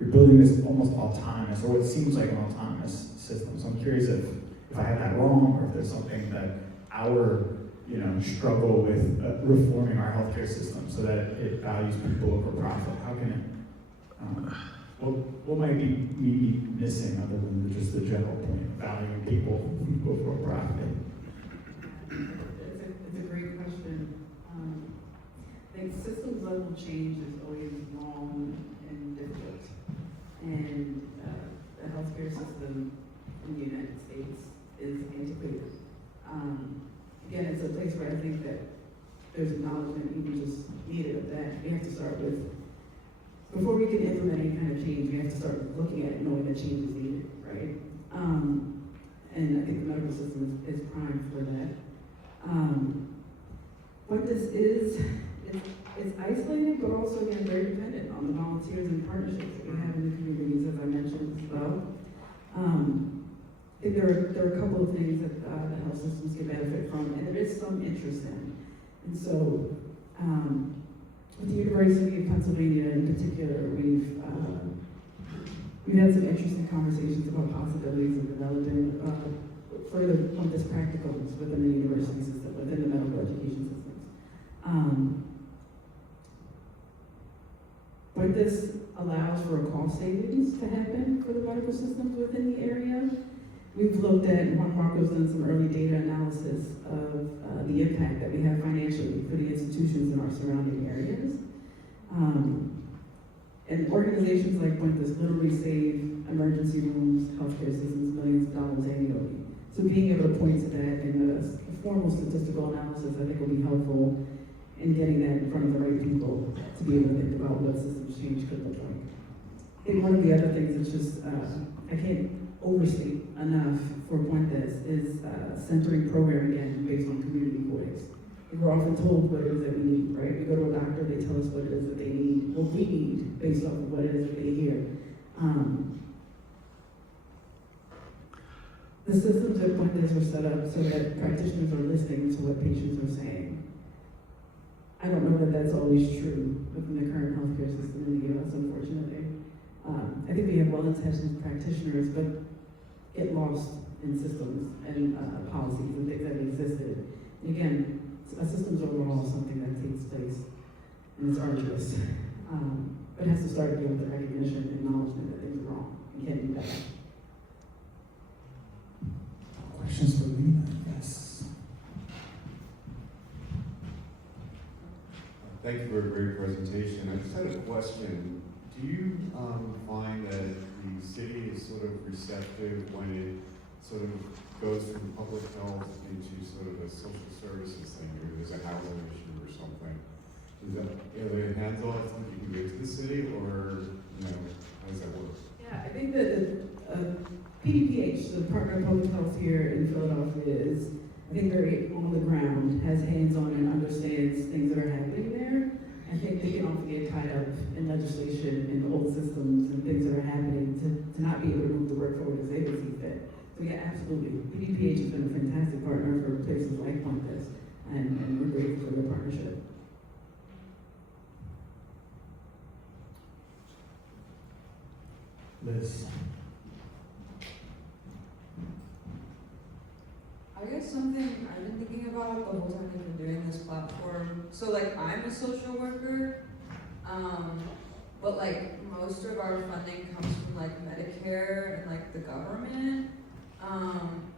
you're building this almost autonomous, or what seems like an autonomous system. So I'm curious if I have that wrong, or if there's something that our struggle with reforming our healthcare system so that it values people over profit. How can it? What might be missing other than just the general point of valuing people over profit? It's a great question. I think systems level change is always long and difficult. And the healthcare system in the United States is antiquated. Again, it's a place where I think that there's acknowledgement even just needed of that. We have to start with, before we can implement any kind of change, we have to start looking at it, knowing that change is needed, right? And I think the medical system is primed for that. What this is, it's isolated, but also again very dependent on the volunteers and partnerships that we have in the communities, as I mentioned as well. I think there are a couple of things that the health systems can benefit from, and there is some interest in. And so, with the University of Pennsylvania in particular, we've had some interesting conversations about possibilities of developing further Puentes practicums within the university system, within the medical education systems. Puentes allows for a cost savings to happen for the medical systems within the area. We've looked at, Juan Marco's done some early data analysis of the impact that we have financially for the institutions in our surrounding areas. And organizations like Puentes literally save emergency rooms, healthcare systems, millions of dollars annually. So being able to point to that in a formal statistical analysis, I think will be helpful in getting that in front of the right people to be able to think about what systems change could look like. And one of the other things that's just, I can't overstate enough for Puentes is centering program again based on community voice. We're often told what it is that we need, right? We go to a doctor, they tell us what it is that they need, what we need based off of what it is that they hear. The systems at Puentes are set up so that practitioners are listening to what patients are saying. I don't know that that's always true within the current healthcare system in the US, unfortunately. I think we have well-intentioned practitioners, but get lost in systems and policies and things that existed. And again, a systems overhaul is something that takes place, and it's arduous. But it has to start again with the recognition and acknowledgement that things are wrong and can be better. Questions for Lina? Yes. Thank you for a great presentation. I just had a question. Do you find that the city is sort of receptive when it sort of goes from public health into sort of a social services thing, or there's a housing issue or something? Are they hands-off that you can get to the city, or how does that work? Yeah, I think that PDPH, the Department of Public Health here in Philadelphia, is I think very on the ground, has hands-on and understands things that are happening there. I think they can often get tied up in legislation and old systems and things that are happening to not be able to move the work forward as they would see fit. So yeah, absolutely. PDPH has been a fantastic partner for places like Puentes, and we're grateful for their partnership. Liz. I guess something I've been thinking about the whole time we've been doing this platform. So like I'm a social worker, but like most of our funding comes from like Medicare and like the government.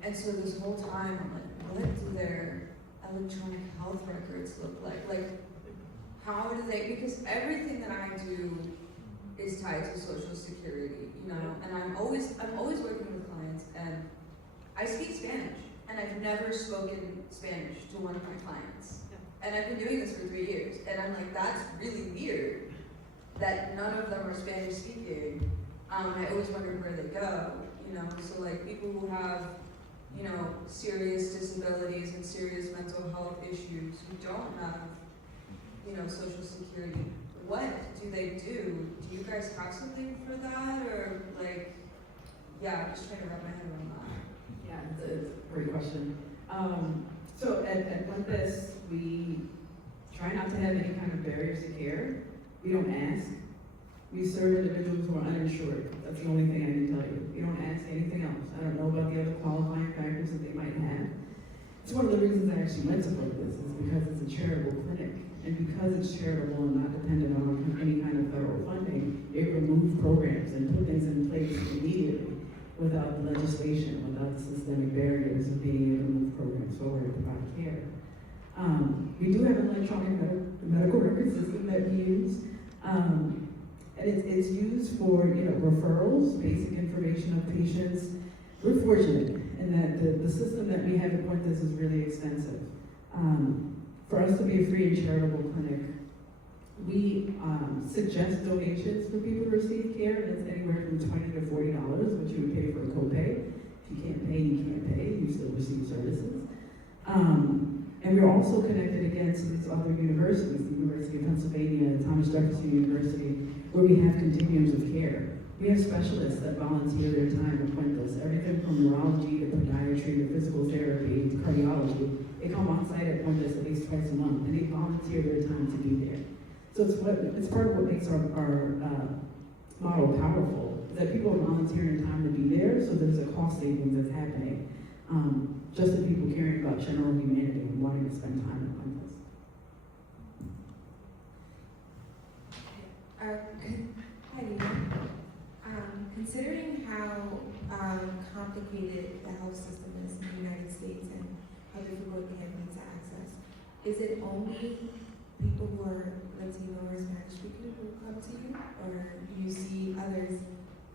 And so this whole time I'm like, what do their electronic health records look like? Like, how do they, because everything that I do is tied to Social Security, you know, and I'm always working with clients, and I speak Spanish, and I've never spoken Spanish to one of my clients. And I've been doing this for 3 years, and I'm like, that's really weird that none of them are Spanish speaking. I always wonder where they go, you know, so like people who have, you know, serious disabilities and serious mental health issues who don't have, you know, Social Security, what do they do? Do you guys have something for that, or like, yeah, I'm just trying to wrap my head around that. Yeah, it's a great question. So at Puentes, we try not to have any kind of barriers to care. We don't ask. We serve individuals who are uninsured. That's the only thing I can tell you. We don't ask anything else. I don't know about the other qualifying factors that they might have. It's one of the reasons I actually went to Puentes, is because it's a charitable clinic. And because it's charitable and not dependent on any kind of federal funding, it removes programs and put things in place immediately without the legislation, without the systemic barriers of being able to move programs forward and provide care. We do have an electronic medical record system that we use. And it's used for, you know, referrals, basic information of patients. We're fortunate in that the system that we have at Puentes is really expensive. For us to be a free and charitable clinic, we suggest donations for people to receive care. That's anywhere from $20 to $40, which you would pay for a copay. If you can't pay, you can't pay. You still receive services. And we're also connected again to these other universities, the University of Pennsylvania, Thomas Jefferson University, where we have continuums of care. We have specialists that volunteer their time at Puentes, everything from neurology to podiatry to physical therapy to cardiology. They come on site at Puentes at least twice a month, and they volunteer their time to be there. So it's part of what makes our model powerful, is that people are volunteering time to be there, so there's a cost savings that's happening. Just the people caring about general humanity and wanting to spend time at Puentes. Hi, Lina. Considering how complicated the health system is in the United States and how difficult it can be to access, is it only people who are Latino or Spanish speaking who come to you, or do you see others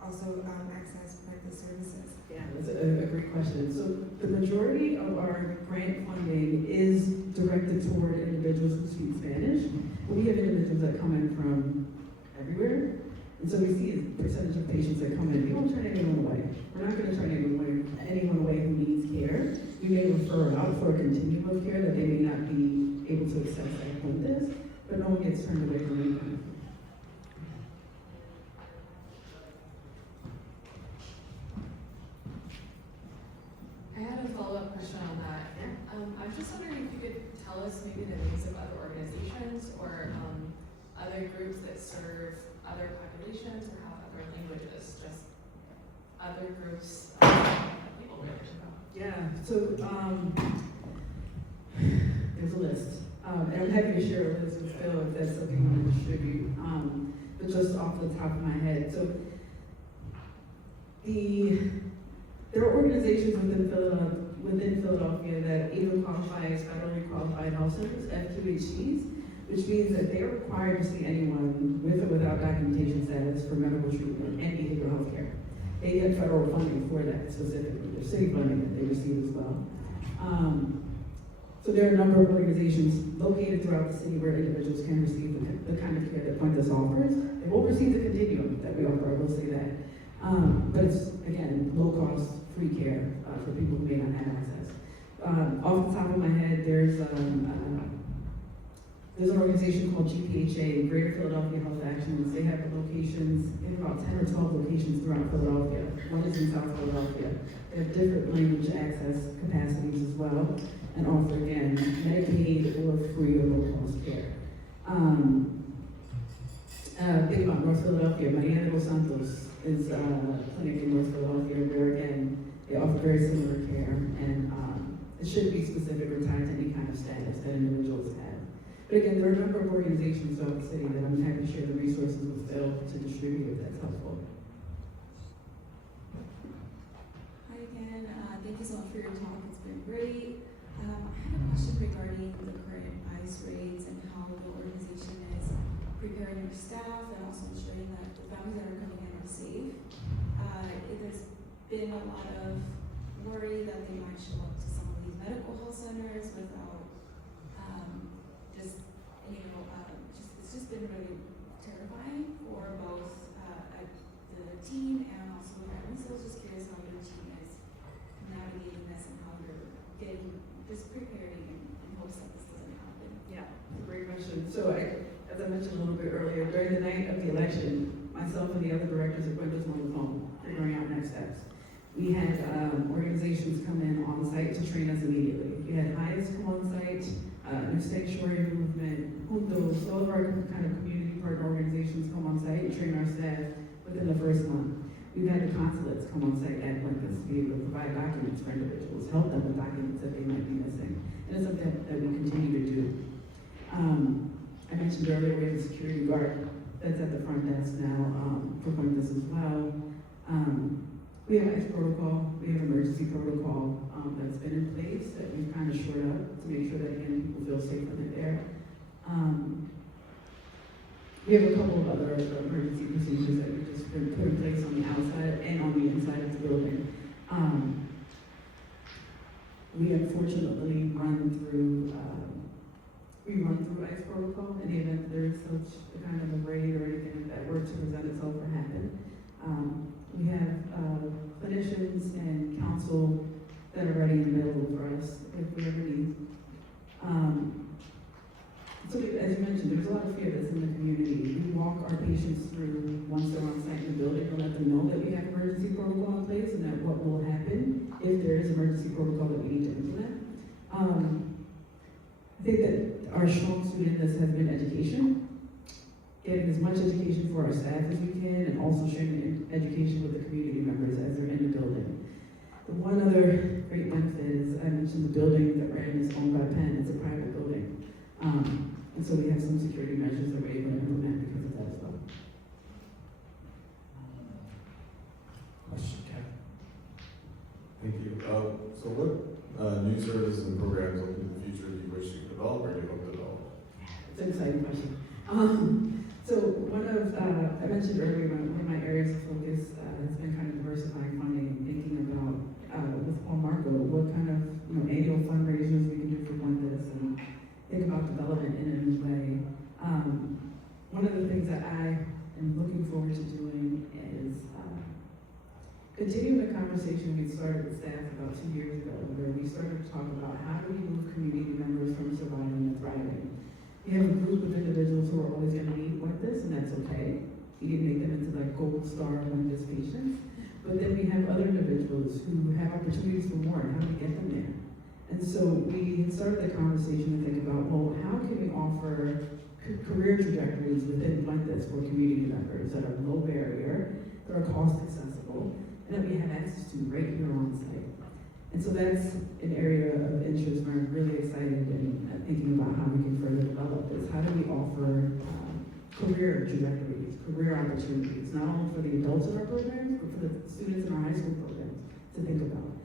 also access Puentes services? Yeah, that's a great question. So the majority of our grant funding is directed toward individuals who speak Spanish, but we have individuals that come in from everywhere. And so we see a percentage of patients that come in. We don't turn anyone away. We're not going to turn anyone away who needs care. We may refer out for a continuum of care that they may not be able to access at Puentes, but no one gets turned away from anything. I had a follow-up question on that. I'm just wondering if you could tell us maybe the names of other organizations or other groups that serve other populations or have other languages, just other groups people really should know. Yeah, so there's a list. And I'm happy to share a list with Phil if that's something you want to distribute. But just off the top of my head. So there are organizations within Philadelphia that even qualify as federally qualified health centers, FQHCs, which means that they are required to see anyone with or without documentation status for medical treatment and behavioral health care. They get federal funding for that specifically. There's city funding that they receive as well. So there are a number of organizations located throughout the city where individuals can receive the kind of care that Puentes offers. They won't receive the continuum that we offer, I will say that. But it's, again, low-cost, free care for people who may not have access. Off the top of my head, there's an organization called GPHA, Greater Philadelphia Health Actions. They have locations, in about 10 or 12 locations throughout Philadelphia. One is in South Philadelphia. They have different language access capacities as well, and offer, again, Medicaid or free or low-cost care. Think about North Philadelphia. Maria de los Santos is a clinic in North Philadelphia where, again, they offer very similar care, and It shouldn't be specific or tied to any kind of status that individuals have. But again, there are a number of organizations throughout the city that I'm happy to share the resources with Phil to distribute if that's helpful. Hi again, thank you so much for your talk, it's been great. I had a question regarding the current ICE raids and how the organization is preparing your staff and also ensuring that the families that are coming in are safe. There's been a lot of worry that they might show up to some of these medical health centers without it's just been really terrifying for both the team and also the families. So I was just curious how your team is navigating this and how you're just preparing in hopes that this doesn't happen. Yeah, great question. So as I mentioned a little bit earlier, during the night of the election, myself and the other directors of Puentes were on the phone figuring out next steps. We had organizations come in on site to train us immediately. We had HIAS come on site, New Sanctuary Movement, Juntos, all of our kind of community partner organizations come on site and train our staff within the first month. We've had the consulates come on site at Puentes to be able to provide documents for individuals, help them with documents that they might be missing. And it's something that we continue to do. I mentioned earlier we have a security guard that's at the front desk now for Puentes as well. We have ICE protocol, we have emergency protocol that's been in place that we've kind of shored up to make sure that, again, people feel safe when they're there. We have a couple of other emergency procedures that we've just been put in place on the outside and on the inside of the building. We unfortunately run through ICE protocol in the event there is such a kind of a raid or anything that were to present itself or happen. We have clinicians and counsel that are ready and available for us if we ever need. So as you mentioned, there's a lot of fear that's in the community. We walk our patients through once they're on site in the building to let them know that we have emergency protocol in place and that what will happen if there is emergency protocol that we need to implement. I think that our strong suit in this has been education. Getting as much education for our staff as we can, and also sharing education with the community members as they're in the building. The one other great benefit is, I mentioned the building that we're in is owned by Penn, it's a private building. And so we have some security measures that we're able to implement because of that as well. Question, Kevin? Thank you. So what new services and programs in the future do you wish you could develop or do you hope to develop? It's an exciting question. So one of, I mentioned earlier, one of my areas of focus has been kind of diversifying funding and thinking about, with Paul Marco, what kind of annual fundraisers we can do for Puentes and think about development in a new way. One of the things that I am looking forward to doing is continuing the conversation we started with staff about 2 years ago, where we started to talk about how do we move community members from surviving to thriving. We have a group of individuals who are always going to need Puentes, and that's okay. We didn't make them into like gold star Puentes patients. But then we have other individuals who have opportunities for more, and how do we get them there? And so we started the conversation to think about, well, how can we offer career trajectories within Puentes for community members that are low barrier, that are cost accessible, and that we have access to right here on site. And so that's an area of interest where I'm really excited and thinking about how we can further develop this. How do we offer career trajectories, career opportunities, not only for the adults in our programs, but for the students in our high school programs to think about,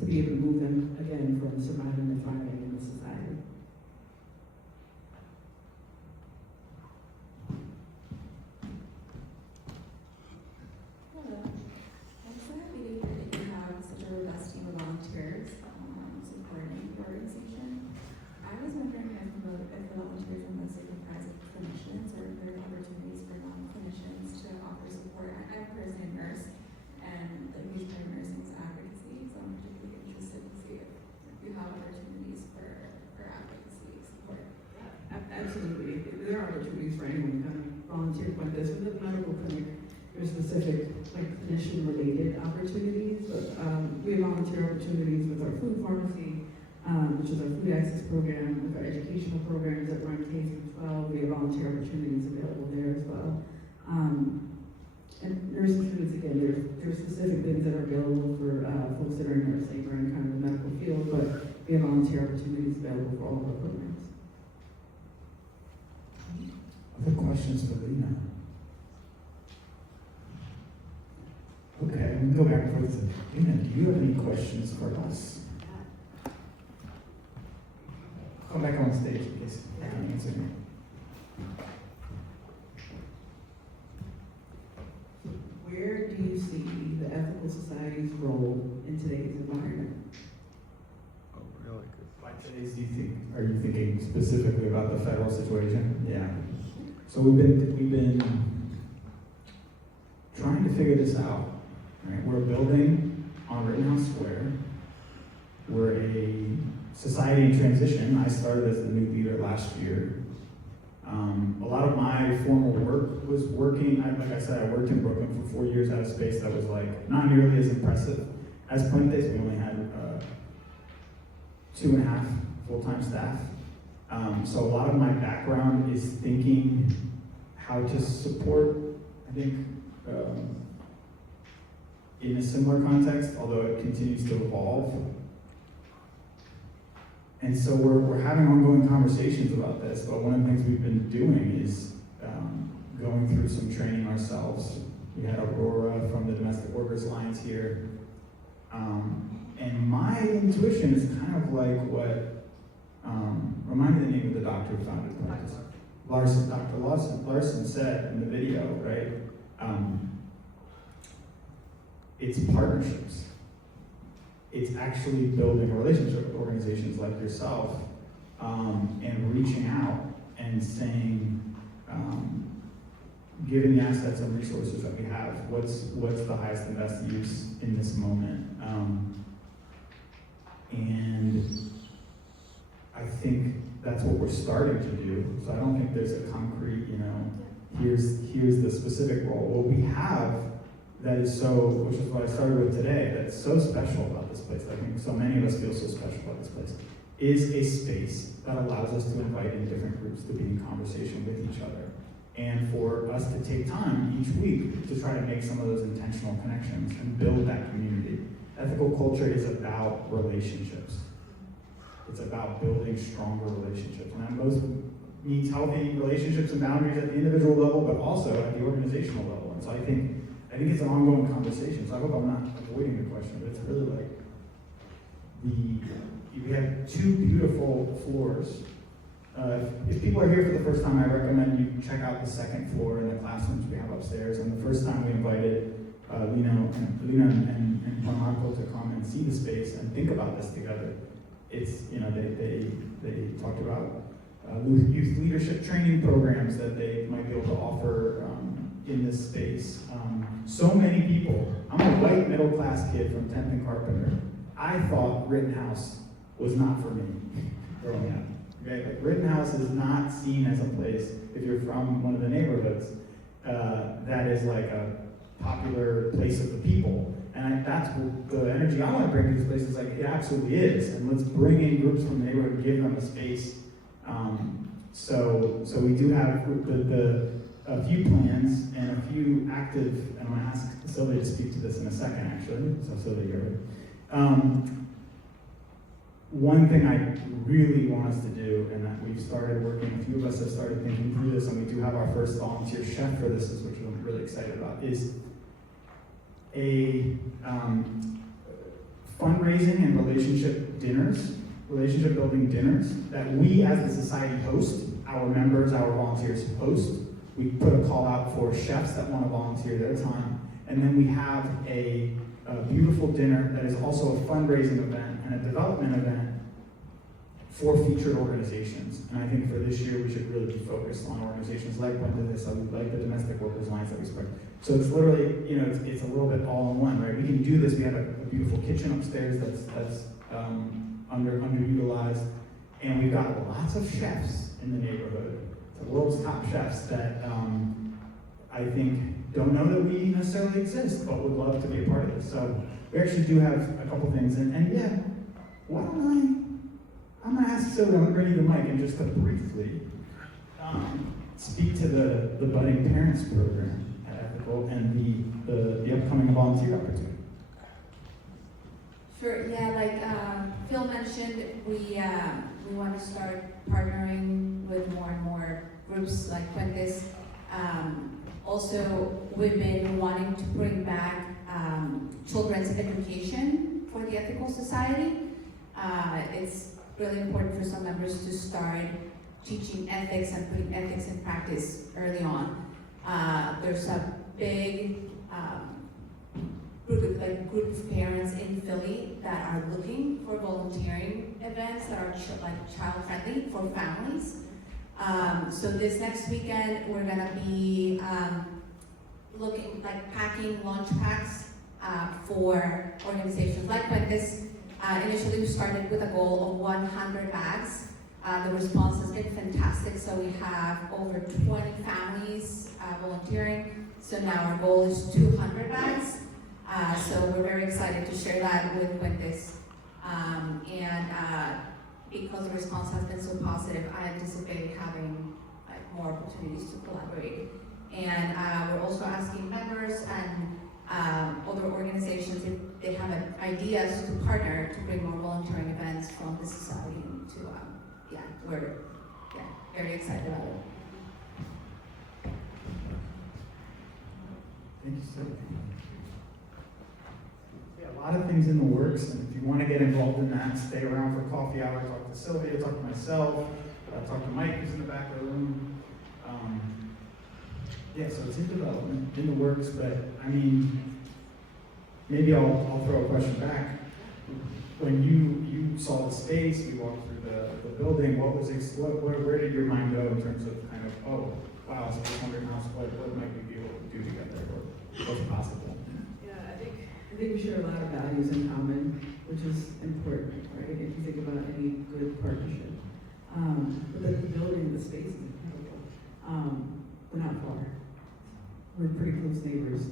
to be able to move them, again, from surviving to thriving in the society. Hello. I'm so happy to hear that you have such a robust team of volunteers supporting your organization. I was wondering if the volunteers are mostly comprised of clinicians or if there are opportunities for non-clinicians to offer support. I'm personally a nurse, and a huge part of nursing is advocacy, so I'm particularly interested to see if you have opportunities for advocacy support. Absolutely. There are opportunities for anyone to volunteer like this. With the medical clinic, there's specific clinician-related opportunities. But, we have volunteer opportunities with our food pharmacy, which is our food access program, with our educational programs that run K through 12. We have volunteer opportunities available there as well. And nursing students, again, there's specific things that are available for folks that are in nursing or in kind of the medical field, but we have volunteer opportunities available for all of our programs. Other questions for Lina? Okay, we can go back and forth. Lina, do you have any questions for us? Come back on stage in case I can answer me. Where do you see the ethical society's role in today's environment? Oh, really? By today's, are you thinking specifically about the federal situation? Yeah. So we've been trying to figure this out. Right? We're building on Rittenhouse Square. We're a society in transition. I started as the new leader last year. A lot of my former work was working, like I said, I worked in Brooklyn for 4 years at a space that was like not nearly as impressive as Puentes. We only had 2.5 full-time staff. So a lot of my background is thinking how to support, I think, in a similar context, although it continues to evolve. And so we're having ongoing conversations about this, but one of the things we've been doing is going through some training ourselves. We had Aurora from the Domestic Workers Alliance here. And my intuition is kind of like what, remind me the name of the doctor who founded Puentes. Dr. Larson said in the video, right? It's partnerships. It's actually building a relationship with organizations like yourself and reaching out and saying, given the assets and resources that we have, what's the highest and best use in this moment? And I think that's what we're starting to do. So I don't think there's a concrete, here's the specific role. What we have that is which is what I started with today, that's so special about this place, I think so many of us feel so special about this place, is a space that allows us to invite in different groups to be in conversation with each other. And for us to take time each week to try to make some of those intentional connections and build that community. Ethical culture is about relationships. It's about building stronger relationships. And that most means healthy relationships and boundaries at the individual level, but also at the organizational level. And so I think it's an ongoing conversation. So I hope I'm not avoiding the question, but it's really like we have 2 beautiful floors. If people are here for the first time, I recommend you check out the 2nd floor and the classrooms we have upstairs. And the first time we invited Lina and Juan Marco to come and see the space and think about this together. It's, they talked about youth leadership training programs that they might be able to offer in this space. So many people, I'm a white middle-class kid from 10th and Carpenter. I thought Rittenhouse was not for me growing up. Okay? Like Rittenhouse is not seen as a place, if you're from one of the neighborhoods, that is like a popular place of the people. And that's the energy I want to bring to these places. Like it absolutely is. And let's bring in groups from the neighborhood and give them a space. So we do have a few plans and a few active, and I'm going to ask Sylvia to speak to this in a second, actually. So Sylvia, you're right. One thing I really want us to do, and that we've started working, a few of us have started thinking through this, and we do have our first volunteer chef for this, which I'm really excited about, is a fundraising and relationship building dinners that we as the society host, our members, our volunteers host. We put a call out for chefs that want to volunteer their time. And then we have a beautiful dinner that is also a fundraising event and a development event for featured organizations. And I think for this year, we should really be focused on organizations like Puentes de Salud, like the Domestic Workers Alliance that we spoke. So it's literally, it's a little bit all in one, right? We can do this. We have a beautiful kitchen upstairs that's underutilized. And we've got lots of chefs in the neighborhood, the world's top chefs that I think don't know that we necessarily exist, but would love to be a part of this. So we actually do have a couple things. And yeah, why don't I'm going to ask Sylvia, I'm going to bring you the mic and just to briefly speak to the Budding Parents Program at Ethical and the upcoming volunteer opportunity. Sure, yeah, like Phil mentioned, we want to start partnering with more and more groups like Puentes. Also, we've been wanting to bring back children's education for the Ethical Society. It's really important for some members to start teaching ethics and putting ethics in practice early on. There's a big group of parents in Philly that are looking for volunteering events that are child-friendly for families. So this next weekend, we're gonna be packing lunch packs for organizations like Puentes. Initially, we started with a goal of 100 bags. The response has been fantastic, so we have over 20 families volunteering. So now our goal is 200 bags. So we're very excited to share that with Puentes. Because the response has been so positive, I anticipate having more opportunities to collaborate. And we're also asking members and other organizations if they have ideas to partner to bring more volunteering events from the society to, we're very excited about it. Thank you, sir. Yeah, a lot of things in the works, and if you want to get involved in that, stay around for coffee hour, talk to Sylvia, talk to myself, talk to Mike who's in the back of the room. Yeah, so it's in development, in the works, but I mean, maybe I'll throw a question back. When you saw the space, you walked through the building, where did your mind go in terms of kind of, oh, wow, it's a 100 house, what might we be able to do together, or what's possible? Yeah, I think we share a lot of values in common, which is important, right? If you think about any good partnership. But the building, the space is incredible. We're not far. We're pretty close neighbors.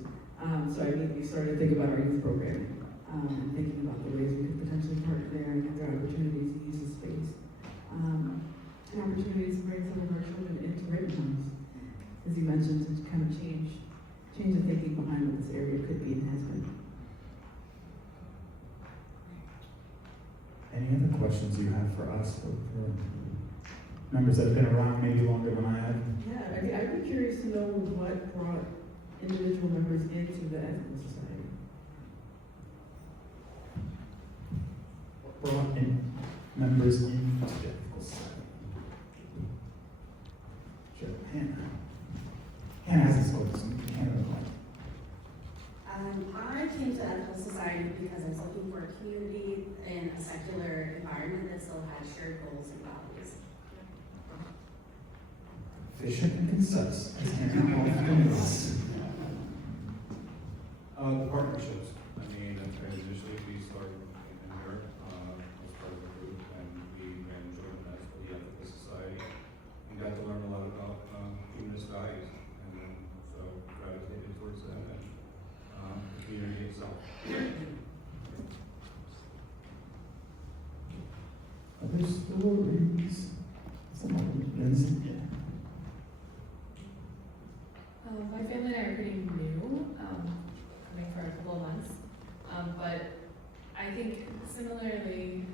So I immediately started to think about our youth programming, and thinking about the ways we could potentially partner there and if there are opportunities to use the space. And opportunities to bring some of our children into written homes, as you mentioned, to kind of change the thinking behind what this area could be and has been. Any other questions you have for us, or for members that have been around maybe longer than I have? Yeah, I'd be curious to know what brought individual members into the Ethical Society. What brought in members into the Ethical Society? Sure, Hannah hasn't spoken, so Hannah will. I came to Ethical Society because I was looking for a community in a secular environment that still had shared goals and values. Efficient and concise, as Hannah often is. The partnerships. I mean, initially we started in here as part of the group, and we ran joint events for the Ethical Society, and got to learn a lot about humanist values, and then so gravitated towards that and the community itself. Other stories? Some of them, yeah. My family and I are pretty new, coming for a couple of months, but I think similarly,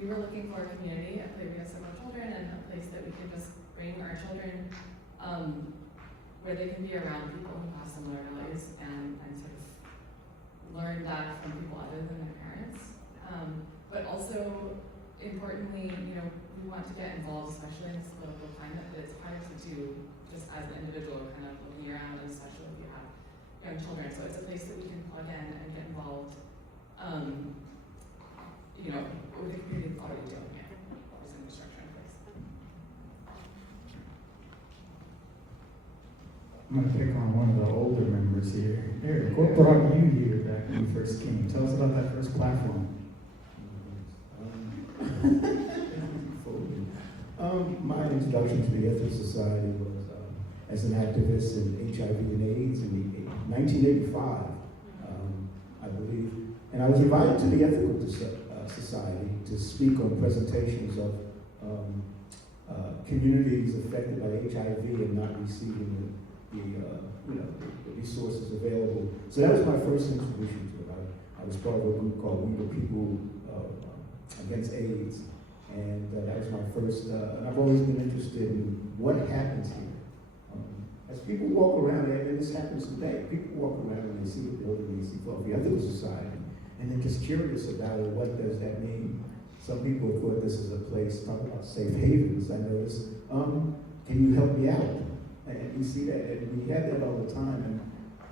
we were looking for a community, a place we have several children, and a place that we can just bring our children, where they can be around people who have similar values and sort of learn that from people other than their parents. But also, importantly, we want to get involved, especially in this political climate, that it's hard to do just as an individual, kind of looking around, and especially if you have young children. So it's a place that we can plug in and get involved, with the community that's already doing it. There's infrastructure in place. I'm going to pick on one of the older members here. Eric, what brought you here back when you first came? Tell us about that first platform. My introduction to the Ethical Society was as an activist in HIV and AIDS in 1985, I believe. And I was invited to the Ethical Society to speak on presentations of communities affected by HIV and not receiving the resources available. So that was my first introduction to it. I I was part of a group called We the People Against AIDS. And that was my first, and I've always been interested in what happens here. As people walk around, and this happens today, people walk around and they see a building, they see the ethical society, and they're just curious about it. What does that mean? Some people thought this is a place, talk about safe havens. I noticed, can you help me out? And we see that, and we have that all the time. And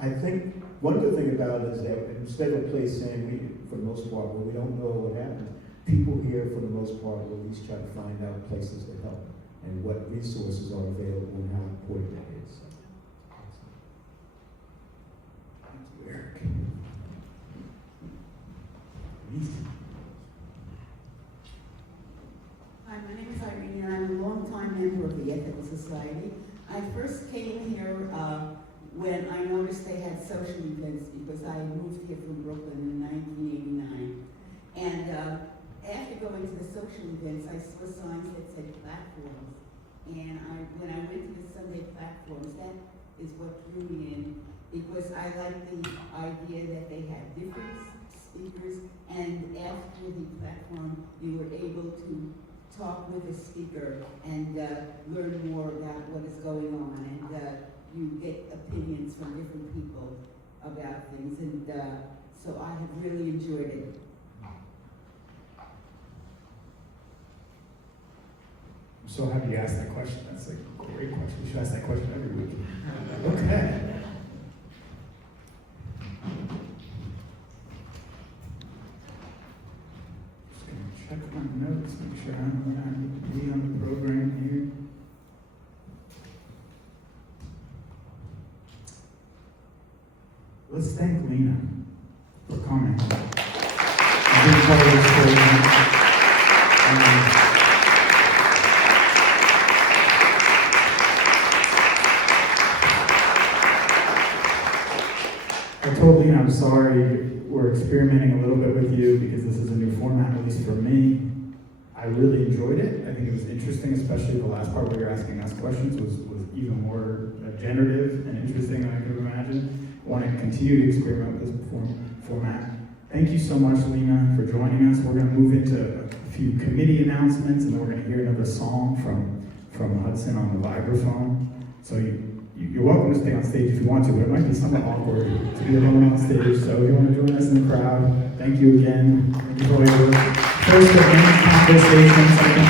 I think one good thing about it is that instead of a place saying, for the most part, well, we don't know what happened, people here, for the most part, will at least try to find out places to help and what resources are available and how important that is. Thank you, Eric. Hi, my name is Irene, and I'm a longtime member of the Ethical Society. I first came here when I noticed they had social events because I moved here from Brooklyn in 1989. And after going to the social events, I saw signs that said platforms. And when I went to the Sunday platforms, that is what drew me in, because I liked the idea that they had different speakers, and after the platform, you were able to talk with the speaker and learn more about what is going on, and you get opinions from different people about things, and so I have really enjoyed it. I'm so happy you asked that question. That's a great question. You should ask that question every week. Okay. Just gonna check my notes, make sure I'm where I need to be on the program here. Let's thank Lina for coming. And being part of this program. I told Lina I'm sorry, we're experimenting a little bit with you because this is a new format, at least for me. I really enjoyed it. I think it was interesting, especially the last part where you're asking us questions was even more generative and interesting than I could have imagined. I want to continue to experiment with this format. Thank you so much, Lina, for joining us. We're going to move into a few committee announcements, and then we're going to hear another song from Hudson on the vibraphone. So you're welcome to stay on stage if you want to, but it might be somewhat awkward to be alone on stage. So if you want to join us in the crowd, thank you again. Thank you for all your first conversations.